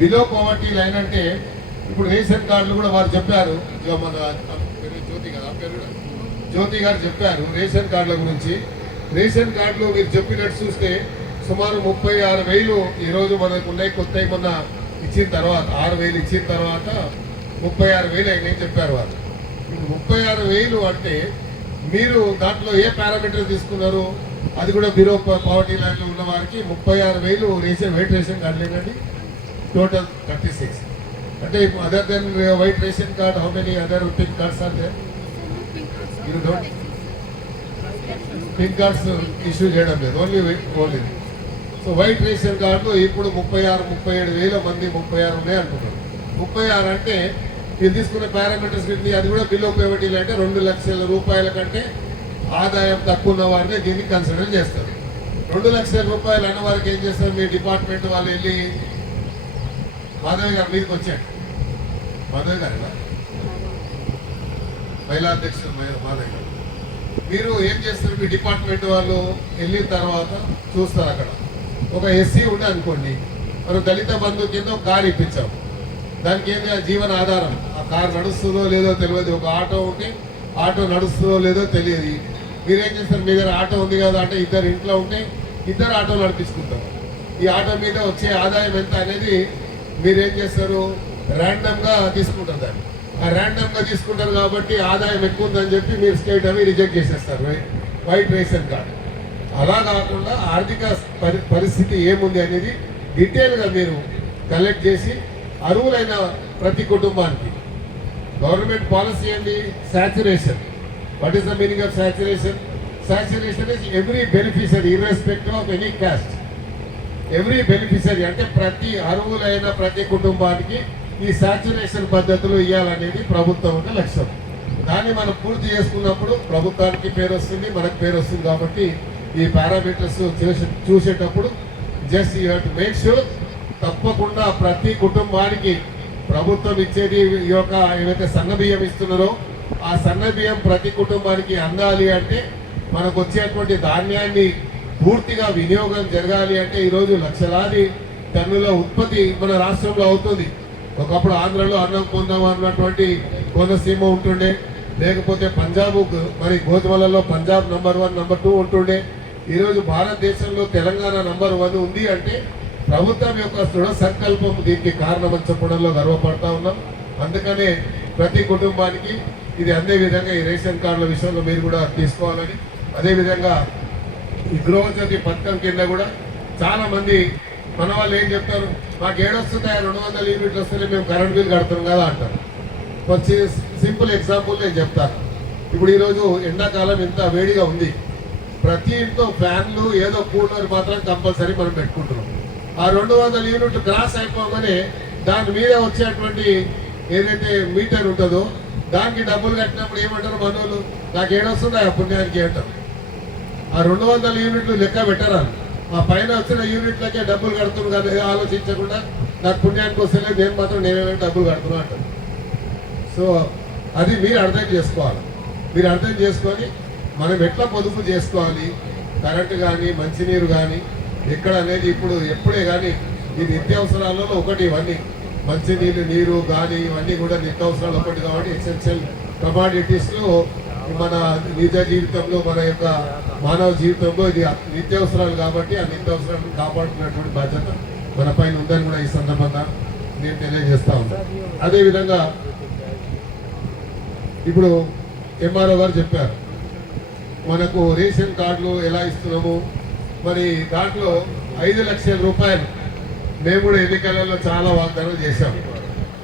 బిలో పవర్టీ లైన్ అంటే ఇప్పుడు రేషన్ కార్డులు కూడా వారు చెప్పారు. మన జ్యోతి కదా జ్యోతి గారు చెప్పారు రేషన్ కార్డుల గురించి. రేషన్ కార్డులు మీరు చెప్పినట్టు చూస్తే సుమారు 36,000 ఈరోజు మనకు ఉన్నాయి. కొత్త మొన్న ఇచ్చిన తర్వాత 6,000 ఇచ్చిన తర్వాత 36,000 అయినాయి చెప్పారు వారు. 36,000 అంటే మీరు దాంట్లో ఏ పారామీటర్ తీసుకున్నారు, అది కూడా బిలో పవర్టీ లైన్లో ఉన్న వారికి 36,000 వైట్ రేషన్ కార్డు లేదండి. టోటల్ 36. అంటే other than white ration card how many other pink cards are there? You don't pink cards issue చేయడం లేదు, ఓన్లీ. సో వైట్ రేషన్ కార్డులో ఇప్పుడు 36-37,000 మంది 36 ఉన్నాయి అంటున్నారు. 36 అంటే మీరు తీసుకున్న పారామీటర్స్ కింద అది కూడా బిలో పవర్టీ అంటే 2 లక్షల రూపాయల కంటే ఆదాయం తక్కువ ఉన్న వారిని దీన్ని కన్సిడర్ చేస్తారు. 2 లక్షల రూపాయలు అన్న వారికి ఏం చేస్తారు, మీ డిపార్ట్మెంట్ వాళ్ళు వెళ్ళి మాధవి గారు మీదకి వచ్చాడు. మాధవి గారు మహిళా అధ్యక్షుడు మాధవి గారు, మీరు ఏం చేస్తారు, మీ డిపార్ట్మెంట్ వాళ్ళు వెళ్ళిన తర్వాత చూస్తారు. అక్కడ ఒక ఎస్సీ ఉండే అనుకోండి, మనం దళిత బంధువు కింద ఒక కారు ఇప్పించాం. దానికి ఏంటి, ఆ జీవన ఆధారం, ఆ కారు నడుస్తుందో లేదో తెలియదు. ఒక ఆటో ఉంటే ఆటో నడుస్తుందో లేదో తెలియదు. మీరేం చేస్తారు, మీ దగ్గర ఆటో ఉంది కదా అంటే 2 ఇంట్లో ఉంటే 2 ఆటో నడిపించుకుంటారు. ఈ ఆటో మీద వచ్చే ఆదాయం ఎంత అనేది మీరేం చేస్తారు, ర్యాండమ్గా తీసుకుంటారు. దాన్ని ఆ ర్యాండమ్గా తీసుకుంటారు కాబట్టి ఆదాయం ఎక్కువ ఉందని చెప్పి మీరు స్టేట్ అవి రిజెక్ట్ చేసేస్తారు వైట్ రేషన్ కార్డు. అలా కాకుండా ఆర్థిక పరిస్థితి ఏముంది అనేది డీటెయిల్గా మీరు కలెక్ట్ చేసి అర్హులైన ప్రతి కుటుంబానికి గవర్నమెంట్ పాలసీ ఏంటి, saturation. What is the meaning of saturation? Saturation is every beneficiary irrespective of any cost. Every beneficiary అంటే ప్రతి అర్హులైన ప్రతి కుటుంబానికి ఈ సాచురేషన్ పద్ధతులు ఇవ్వాలనేది ప్రభుత్వం యొక్క లక్ష్యం. దాన్ని మనం పూర్తి చేసుకున్నప్పుడు ప్రభుత్వానికి పేరు వస్తుంది, మనకు పేరు వస్తుంది. కాబట్టి ఈ పారామీటర్స్ చూసేటప్పుడు just you have to make sure తప్పకుండా ప్రతి కుటుంబానికి ప్రభుత్వం ఇచ్చేది ఈ యొక్క ఏవైతే సన్న బియ్యం ఇస్తున్నారో ఆ సన్న బియ్యం ప్రతి కుటుంబానికి అందాలి. అంటే మనకు వచ్చేటువంటి ధాన్యాన్ని పూర్తిగా వినియోగం జరగాలి అంటే ఈరోజు లక్షలాది టన్నుల ఉత్పత్తి మన రాష్ట్రంలో అవుతుంది. ఒకప్పుడు ఆంధ్రలో అన్నం పొందాం అన్నటువంటి కోనసీమ ఉంటుండే, లేకపోతే పంజాబ్ మరి గోధుమలలో పంజాబ్ నంబర్ 1 నంబర్ 2 ఉంటుండే. ఈరోజు భారతదేశంలో తెలంగాణ నంబర్ 1 ఉంది అంటే ప్రభుత్వం యొక్క దృఢ సంకల్పం దీనికి కారణమని చెప్పడంలో గర్వపడతా ఉన్నాం. అందుకనే ప్రతి కుటుంబానికి ఇది అందే విధంగా ఈ రేషన్ కార్డుల విషయంలో మీరు కూడా తీసుకోవాలని, అదేవిధంగా ఈ గృహజ్యోతి పథకం కింద కూడా చాలా మంది మన వాళ్ళు ఏం చెప్తారు, మాకు ఏడొస్తున్నాయి 200 యూనిట్లు వస్తేనే మేము కరెంట్ బిల్ కడతాం కదా అంటారు. కొంచెం సింపుల్ ఎగ్జాంపుల్ నేను చెప్తాను. ఇప్పుడు ఈరోజు ఎండాకాలం ఇంత వేడిగా ఉంది, ప్రతి ఇంట్లో ఫ్యాన్లు ఏదో కూలర్ మాత్రం కంపల్సరీ మనం పెట్టుకుంటున్నాం. ఆ 200 యూనిట్లు క్రాస్ అయిపోగానే దాని మీద వచ్చేటువంటి ఏదైతే మీటర్ ఉంటుందో దానికి డబ్బులు కట్టినప్పుడు ఏమంటారు మనోళ్ళు, నాకు ఏడొస్తుంది ఆ పుణ్యానికి అంటారు. ఆ 200 యూనిట్లు లెక్క పెట్టరా, ఆ పైన వచ్చిన యూనిట్లకే డబ్బులు కడుతున్నాను కదా ఆలోచించకుండా నాకు పుణ్యానికి వస్తేనే నేను మాత్రం నేనే డబ్బులు కడుతున్నా అంటారు. సో అది మీరు అర్థం చేసుకోవాలి. మీరు అర్థం చేసుకొని మనం ఎట్లా పొదుపు చేసుకోవాలి, కరెంటు కానీ మంచినీరు కానీ ఎక్కడ అనేది ఇప్పుడు ఎప్పుడే కానీ ఈ నిత్యావసరాలలో ఒకటి. ఇవన్నీ మంచినీళ్ళు, నీరు, గాలి ఇవన్నీ కూడా నిత్యావసరాలు ఒకటి కాబట్టి ఎసెన్షియల్ కమాడిటీస్లో మన నిజ జీవితంలో మన యొక్క మానవ జీవితంలో ఇది నిత్యావసరాలు కాబట్టి ఆ నిత్యావసరాలను కాపాడుతున్నటువంటి బాధ్యత మన పైన ఉందని కూడా ఈ సందర్భంగా నేను తెలియజేస్తా ఉన్నాను. అదేవిధంగా ఇప్పుడు ఎంఆర్ఓ గారు చెప్పారు మనకు రేషన్ కార్డులు ఎలా ఇస్తున్నాము. మరి దాంట్లో 5 లక్షల రూపాయలు మేము కూడా ఎన్నికలలో చాలా వాగ్దానాలు చేశాము,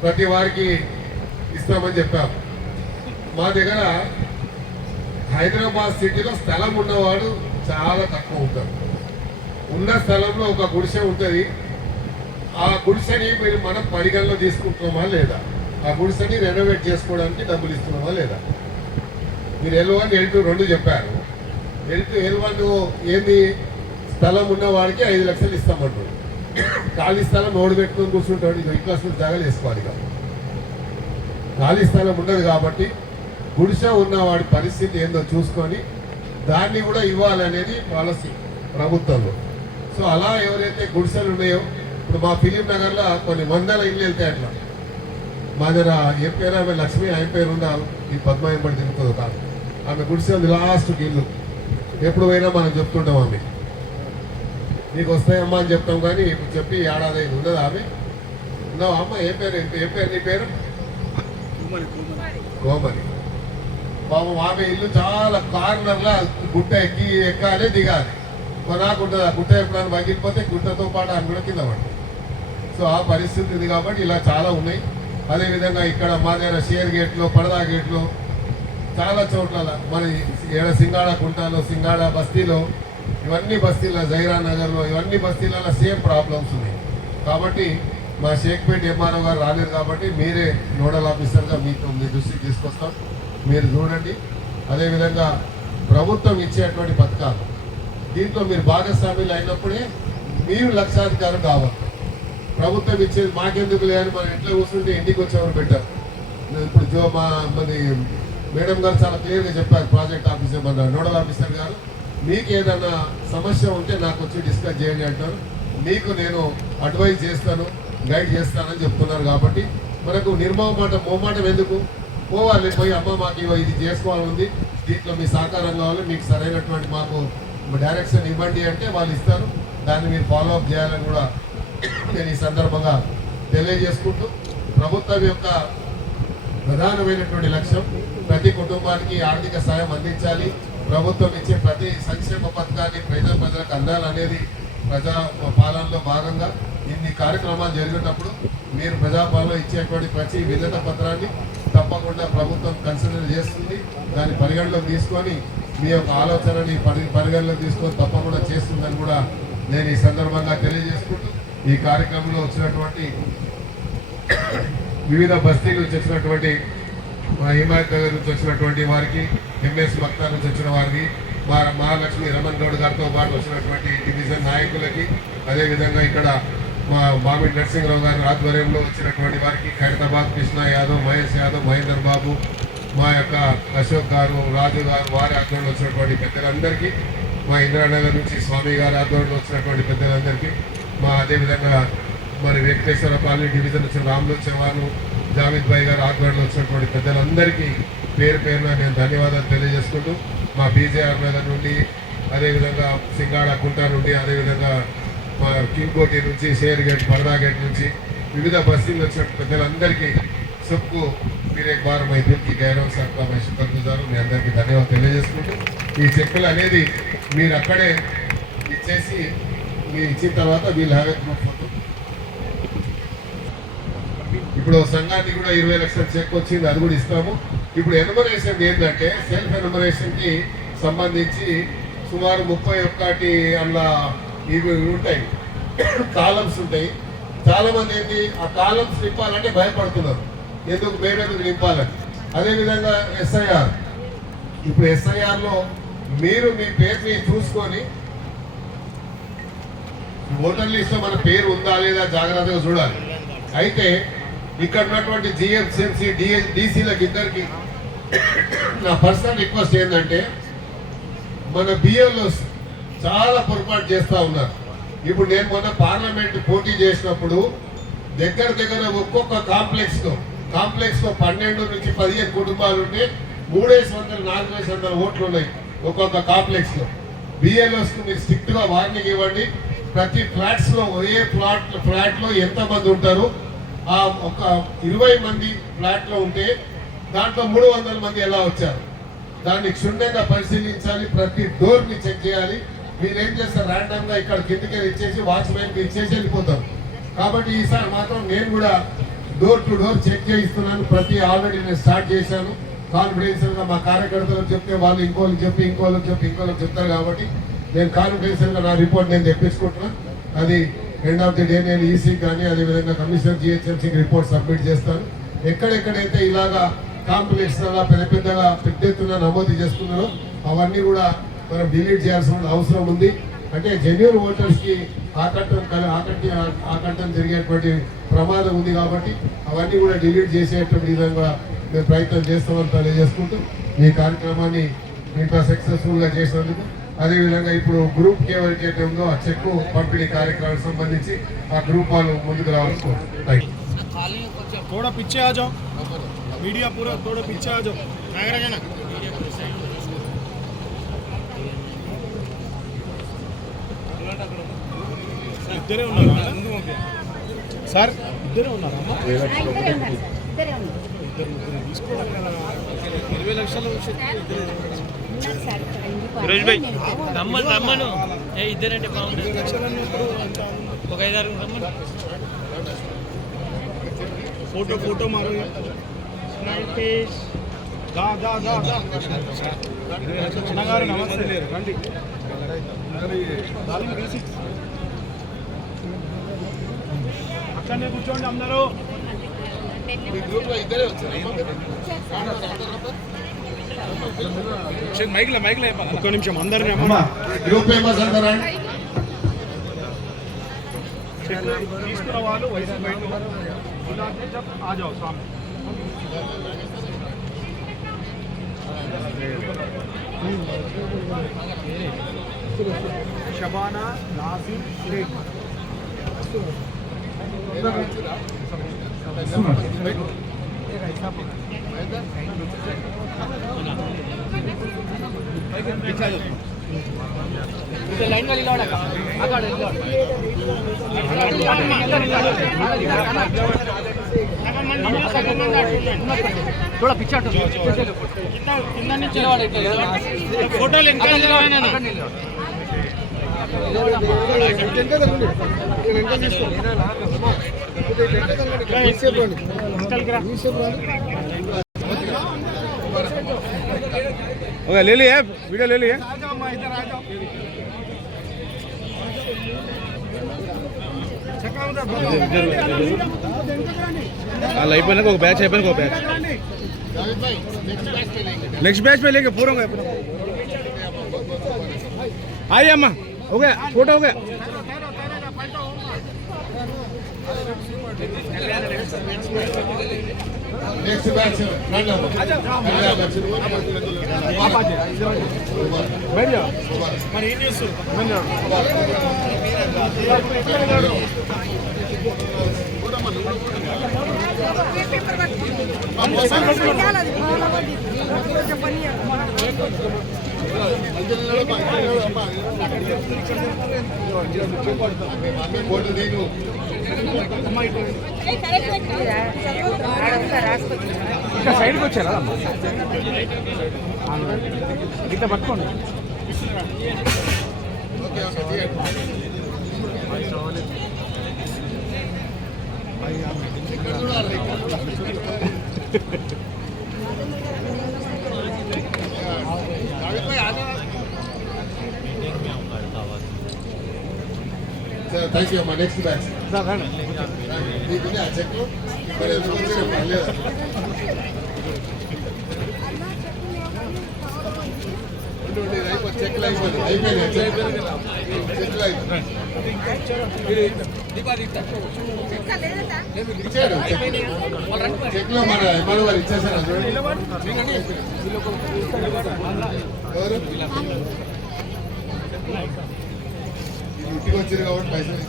ప్రతి వారికి ఇస్తామని చెప్పాము. మా దగ్గర హైదరాబాద్ సిటీలో స్థలం ఉన్నవాడు చాలా తక్కువ ఉంటారు. ఉన్న స్థలంలో ఒక గుడిసె ఉంటుంది. ఆ గుడిసెని మీరు మనం పరిగణలో తీసుకుంటున్నామా లేదా, ఆ గుడిసెని రెనోవేట్ చేసుకోవడానికి డబ్బులు ఇస్తున్నామా లేదా. మీరు L1 L2 2 చెప్పారు. L1 ఏంది, స్థలం ఉన్నవాడికి 5 లక్షలు ఇస్తామంటారు. ఖాళీ స్థలం ఓడి పెట్టుకొని కూర్చుంటాడు, ఇక ఇంట్లో జాగాలు వేసుకోవాలి. ఖాళీ స్థలం ఉండదు కాబట్టి గుడిసె ఉన్నవాడి పరిస్థితి ఏందో చూసుకొని దాన్ని కూడా ఇవ్వాలనేది పాలసీ ప్రభుత్వంలో. సో అలా ఎవరైతే గుడిసెలు ఉన్నాయో, ఇప్పుడు మా ఫిలిం నగర్లో కొన్ని వందల ఇల్లు వెళ్తాయి అట్లా. మా దగ్గర ఏం పేరు ఆమె లక్ష్మి, ఆయన పేరు ఉందా, ఈ పద్మాయం పడి తిరుగుతుంది కాదు, ఆమె గుడిసె ఉంది లాస్ట్కి ఇల్లు. ఎప్పుడు పోయినా మనం చెప్తుంటాం ఆమె నీకు వస్తాయమ్మా అని చెప్తాం, కానీ ఇప్పుడు చెప్పి ఏడాది అయింది. ఉన్నది ఆమె, ఉన్నావా అమ్మ? ఏం పేరు నీ పేరు? కోమలి. పాపం ఆమె ఇల్లు చాలా కార్నర్లా గుట్ట ఎక్కాలి దిగాలి. నాకుంటుంది ఆ గుట్ట ఎప్పుడైనా పగిలిపోతే గుట్టతో పాటు ఆమె కూడా కింద పడుతుంది. సో ఆ పరిస్థితి ఉంది కాబట్టి ఇలా చాలా ఉన్నాయి. అదేవిధంగా ఇక్కడ మా దగ్గర షేర్ గేట్లో, పడదా గేట్లో, చాలా చోట్ల మన సింగాడ కుంటాలో, సింగాడ బస్తీలో, ఇవన్నీ బస్తీల జైరా నగర్లో, ఇవన్నీ బస్తీలలో సేమ్ ప్రాబ్లమ్స్ ఉన్నాయి. కాబట్టి మా షేక్పేట్ ఎంఆర్ఓ గారు రాలేదు కాబట్టి మీరే నోడల్ ఆఫీసర్గా మీ దృష్టికి తీసుకొస్తాం, మీరు చూడండి. అదేవిధంగా ప్రభుత్వం ఇచ్చేటువంటి పథకాలు దీంట్లో మీరు భాగస్వామ్యులు అయినప్పుడే మీరు లక్షాధికారం కావాలి. ప్రభుత్వం ఇచ్చేది మాకెందుకు లేదని మనం ఇంట్లో కూర్చుంటే ఇంటికి వచ్చేవారు పెట్టారు. ఇప్పుడు మరి మేడం గారు చాలా క్లియర్గా చెప్పారు, ప్రాజెక్ట్ ఆఫీసర్ మన నోడల్ ఆఫీసర్ గారు, మీకు ఏదైనా సమస్య ఉంటే నాకు వచ్చి డిస్కస్ చేయండి అంటారు. మీకు నేను అడ్వైజ్ చేస్తాను, గైడ్ చేస్తానని చెప్తున్నారు. కాబట్టి మనకు మోమాటం ఎందుకు, పోవాలి పోయి అమ్మ మాకు ఇది చేసుకోవాలని ఉంది, దీంట్లో మీ సహకారం కావాలి, మీకు సరైనటువంటి మాకు డైరెక్షన్ ఇవ్వండి అంటే వాళ్ళు ఇస్తారు. దాన్ని మీరు ఫాలోఅప్ చేయాలని కూడా నేను ఈ సందర్భంగా తెలియజేసుకుంటూ, ప్రభుత్వం యొక్క ప్రధానమైనటువంటి లక్ష్యం ప్రతి కుటుంబానికి ఆర్థిక సాయం అందించాలి. ప్రభుత్వం ఇచ్చే ప్రతి సంక్షేమ పథకాన్ని ప్రజలకు అందాలనేది ప్రజా పాలనలో భాగంగా ఇన్ని కార్యక్రమాలు జరిగినప్పుడు మీరు ప్రజాపాలన ఇచ్చేటువంటి ప్రతి విధత పత్రాన్ని తప్పకుండా ప్రభుత్వం కన్సిడర్ చేస్తుంది. దాన్ని పరిగణలోకి తీసుకొని మీ యొక్క ఆలోచనని పరిగణలోకి తీసుకొని తప్పకుండా చేస్తుందని కూడా నేను ఈ సందర్భంగా తెలియజేసుకుంటూ, ఈ కార్యక్రమంలో వచ్చినటువంటి వివిధ బస్తీల నుంచి వచ్చినటువంటి మా హిమాయత్ నగర్ నుంచి వచ్చినటువంటి వారికి, ఎంఎస్ మక్తా నుంచి వచ్చిన వారికి, మా మహాలక్ష్మి రమణ్ గౌడ్ గారితో పాటు వచ్చినటువంటి డివిజన్ నాయకులకి, అదేవిధంగా ఇక్కడ మా మామిడి నరసింహరావు గారి ఆధ్వర్యంలో వచ్చినటువంటి వారికి, ఖైరతాబాద్ కృష్ణ యాదవ్, మహేష్ యాదవ్, మహేందర్ బాబు, మా యొక్క అశోక్ గారు, రాజు గారు, వారి ఆధ్వర్యంలో వచ్చినటువంటి పెద్దలందరికీ, మా ఇందిరానగర్ నుంచి స్వామి గారి ఆధ్వర్యంలో వచ్చినటువంటి పెద్దలందరికీ, మా అదేవిధంగా మరి వెంకటేశ్వర కాలనీ డివిజన్ వచ్చిన రాములు చవాను, జావేద్ భాయ్ గారు ఆధ్వర్యంలో వచ్చినటువంటి పెద్దలందరికీ పేరు పేరున నేను ధన్యవాదాలు తెలియజేసుకుంటూ మా బీజేఆర్ నగర్ నుండి, అదేవిధంగా సింగాడ కుంట నుండి, అదేవిధంగా మా కింగ్కోటి నుంచి, షేర్ గేట్, పరదా గేట్ నుంచి వివిధ బస్తీలు వచ్చిన ప్రజలందరికీ सबको मेरे एक बार मैं दिल की गहरा से आपका मैं शुक्रगुजार మీ అందరికీ ధన్యవాదాలు తెలియజేసుకుంటూ ఈ చెక్కులు అనేది మీరు అక్కడే ఇచ్చేసి మీరు ఇచ్చిన తర్వాత వీళ్ళు హ్యావ్ ఫోటో. ఇప్పుడు సంఘానికి కూడా 20 లక్షల చెక్ వచ్చింది, అది కూడా ఇస్తాము. ఇప్పుడు ఎనుమరేషన్ ఏంటంటే సెల్ఫ్ ఎనుమరేషన్కి సంబంధించి సుమారు 31 అలా ఇవి ఉంటాయి, కాలమ్స్ ఉంటాయి. చాలా మంది ఏంటి ఆ కాలమ్స్ నింపాలంటే భయపడుతున్నారు, ఎందుకు మేమెందుకు నింపాలని. అదేవిధంగా ఎస్ఐఆర్, ఇప్పుడు ఎస్ఐఆర్లో మీరు మీ పేరుని చూసుకొని ఓటర్ లిస్ట్లో మన పేరు ఉందా లేదా జాగ్రత్తగా చూడాలి. అయితే ఇక్కడ ఉన్నటువంటి జిఎంసిఎంసి డీసీలకు ఇద్దరికి నా పర్సనల్ రిక్వెస్ట్ ఏంటంటే, మన బిఎల్ఓ చాలా పొరపాటు చేస్తూ ఉన్నారు. ఇప్పుడు నేను మొన్న పార్లమెంట్ పోటీ చేసినప్పుడు దగ్గర ఒక్కొక్క కాంప్లెక్స్లో 12 నుంచి 15 కుటుంబాలు ఉంటే 3,500-4,500 ఓట్లు ఉన్నాయి ఒక్కొక్క కాంప్లెక్స్లో. బిఎల్ఓస్కి మీరు స్ట్రిక్ట్గా వార్నింగ్ ఇవ్వండి. ప్రతి ఫ్లాట్స్లో ఏ ఫ్లాట్లో ఎంతమంది ఉంటారు, ఆ ఒక 20 మంది ఫ్లాట్లో ఉంటే దాంట్లో 300 మంది ఎలా వచ్చారు, దాన్ని క్షుణ్ణంగా పరిశీలించాలి. ప్రతి డోర్ని చెక్ చేయాలి. మీరేం చేస్తారు, ర్యాండమ్గా ఇక్కడ కిందకి ఇచ్చేసి వాచ్మెన్కి ఇచ్చేసి వెళ్ళిపోతారు. కాబట్టి ఈసారి మాత్రం నేను కూడా డోర్ టు డోర్ చెక్ చేయిస్తున్నాను. ఆల్రెడీ నేను స్టార్ట్ చేశాను. కాన్ఫిడెన్షియల్గా మా కార్యకర్తలకు చెప్తే వాళ్ళు ఇంకోళ్ళకి ఇంకోళ్ళకి చెప్తారు. కాబట్టి నేను కాన్ఫిడెన్షియల్గా నా రిపోర్ట్ నేను తెప్పించుకుంటున్నాను. అది ఎండ్ ఆఫ్ ది డే నేను ఈసీ కానీ అదేవిధంగా కమిషనర్ జిహెచ్ఎంసీకి రిపోర్ట్ సబ్మిట్ చేస్తాను. ఎక్కడెక్కడైతే ఇలాగా కాంప్లెక్స్ పెద్ద ఎత్తున నమోదు చేస్తున్నారో అవన్నీ కూడా మనం డిలీట్ చేయాల్సిన అవసరం ఉంది. అంటే జెన్యూన్ ఓటర్స్కి ఆకట్టం జరిగేటువంటి ప్రమాదం ఉంది. కాబట్టి అవన్నీ కూడా డిలీట్ చేసేటువంటి విధంగా మేము ప్రయత్నం చేస్తామని తెలియజేసుకుంటూ ఈ కార్యక్రమాన్ని ఇంకా సక్సెస్ఫుల్గా చేసినందుకు, అదేవిధంగా ఇప్పుడు గ్రూప్ ఏవైతే ఉందో ఆ చెక్కు పంపిణీ కార్యక్రమానికి సంబంధించి ఆ గ్రూప్ వాళ్ళు ముందుకు రావాలని थोड़ा पीछे आ जाओ, मीडिया पूरा थोड़ा पीछे आ जाओ. ఇద్దరే ఉన్నారా సార్? ఇద్దరే ఉన్నారా? 20 లక్షలు రమ్మను ఇద్దరంటే బాగుంటుంది. ఒక 5-6 రమ్మను. फोटो मारो. చిన్నగారు నమస్తే, రండి. అక్కడనే కూర్చోండి అందరూ. ఒక్క నిమిషం అందరినీ గ్రూప్ మెంబర్స్ అందరూ తీసుకున్న వాళ్ళు వయసు బయట आ जाओ सामने. शबाना नासिर शेख. लाइन का लिलाड़ा का आगाड़ थोड़ा पीछे हटो. कितना नीचे फोटो लेने ले लिया वीडियो ले लिया. అలా అయిపోయినాక ఒక బ్యాచ్ అయిపోయినాక ఒక బ్యాచ్ నెక్స్ట్ బ్యాచ్ पे लेके पूरा होगा. आइए अम्मा, हो गया फोटो हो गया. नेक्स्ट बैच बैठ जाओ. మరి ఏం చేస్తారు? ఫోటో దిగు. సైడ్కి వచ్చారా ఇట్లా పట్టుకోండి. ఓకే ఓకే తీయండి. ఇక్కడ చూడాలి. థ్యాంక్ యూ అమ్మా. నెక్స్ట్ బ్యాచ్ మీకు చెక్ మరి ఎందుకు వచ్చారు పర్లేదు. చెక్లు అయిపోయింది చెక్లు అయిపోయింది ఇచ్చాడు చెక్లో మన ఎమ్మెల్యే వారు ఇచ్చేసారు ఎవరు ఇంటికి వచ్చారు కాబట్టి పైసలు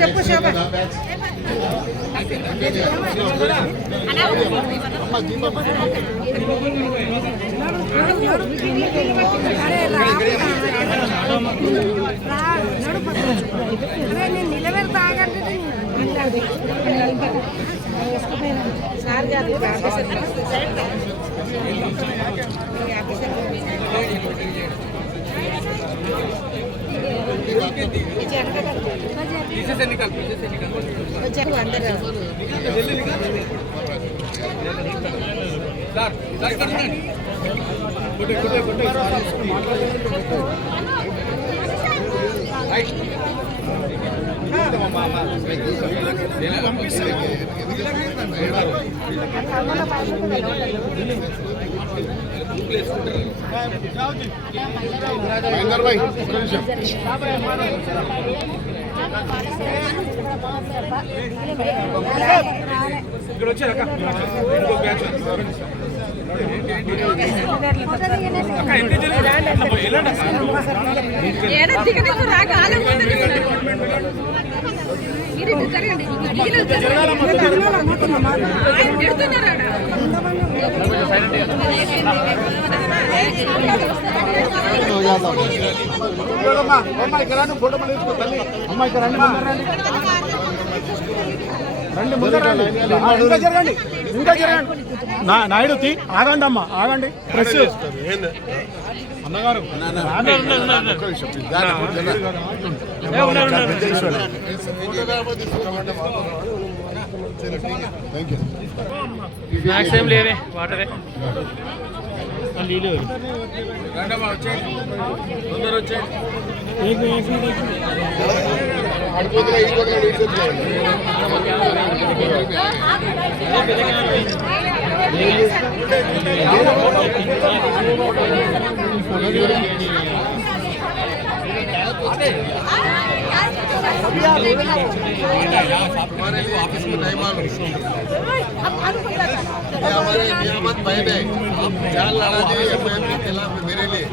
చెప్పు నిలబెడతా సార్ గారు ఇక్కడ వచ్చారు జరగండి ఇంకా జరగండి. నాయుడు ఆగండి అమ్మా ఆగండి. ప్రెస్ అన్నగారు స్నాక్స్ ఏం లేవే వాటరే నీళ్ళు ऑफिस में नहीं मालूम हमारे नियामत बहन है आप जान लड़ा दी एमएम के खिलाफ मेरे लिए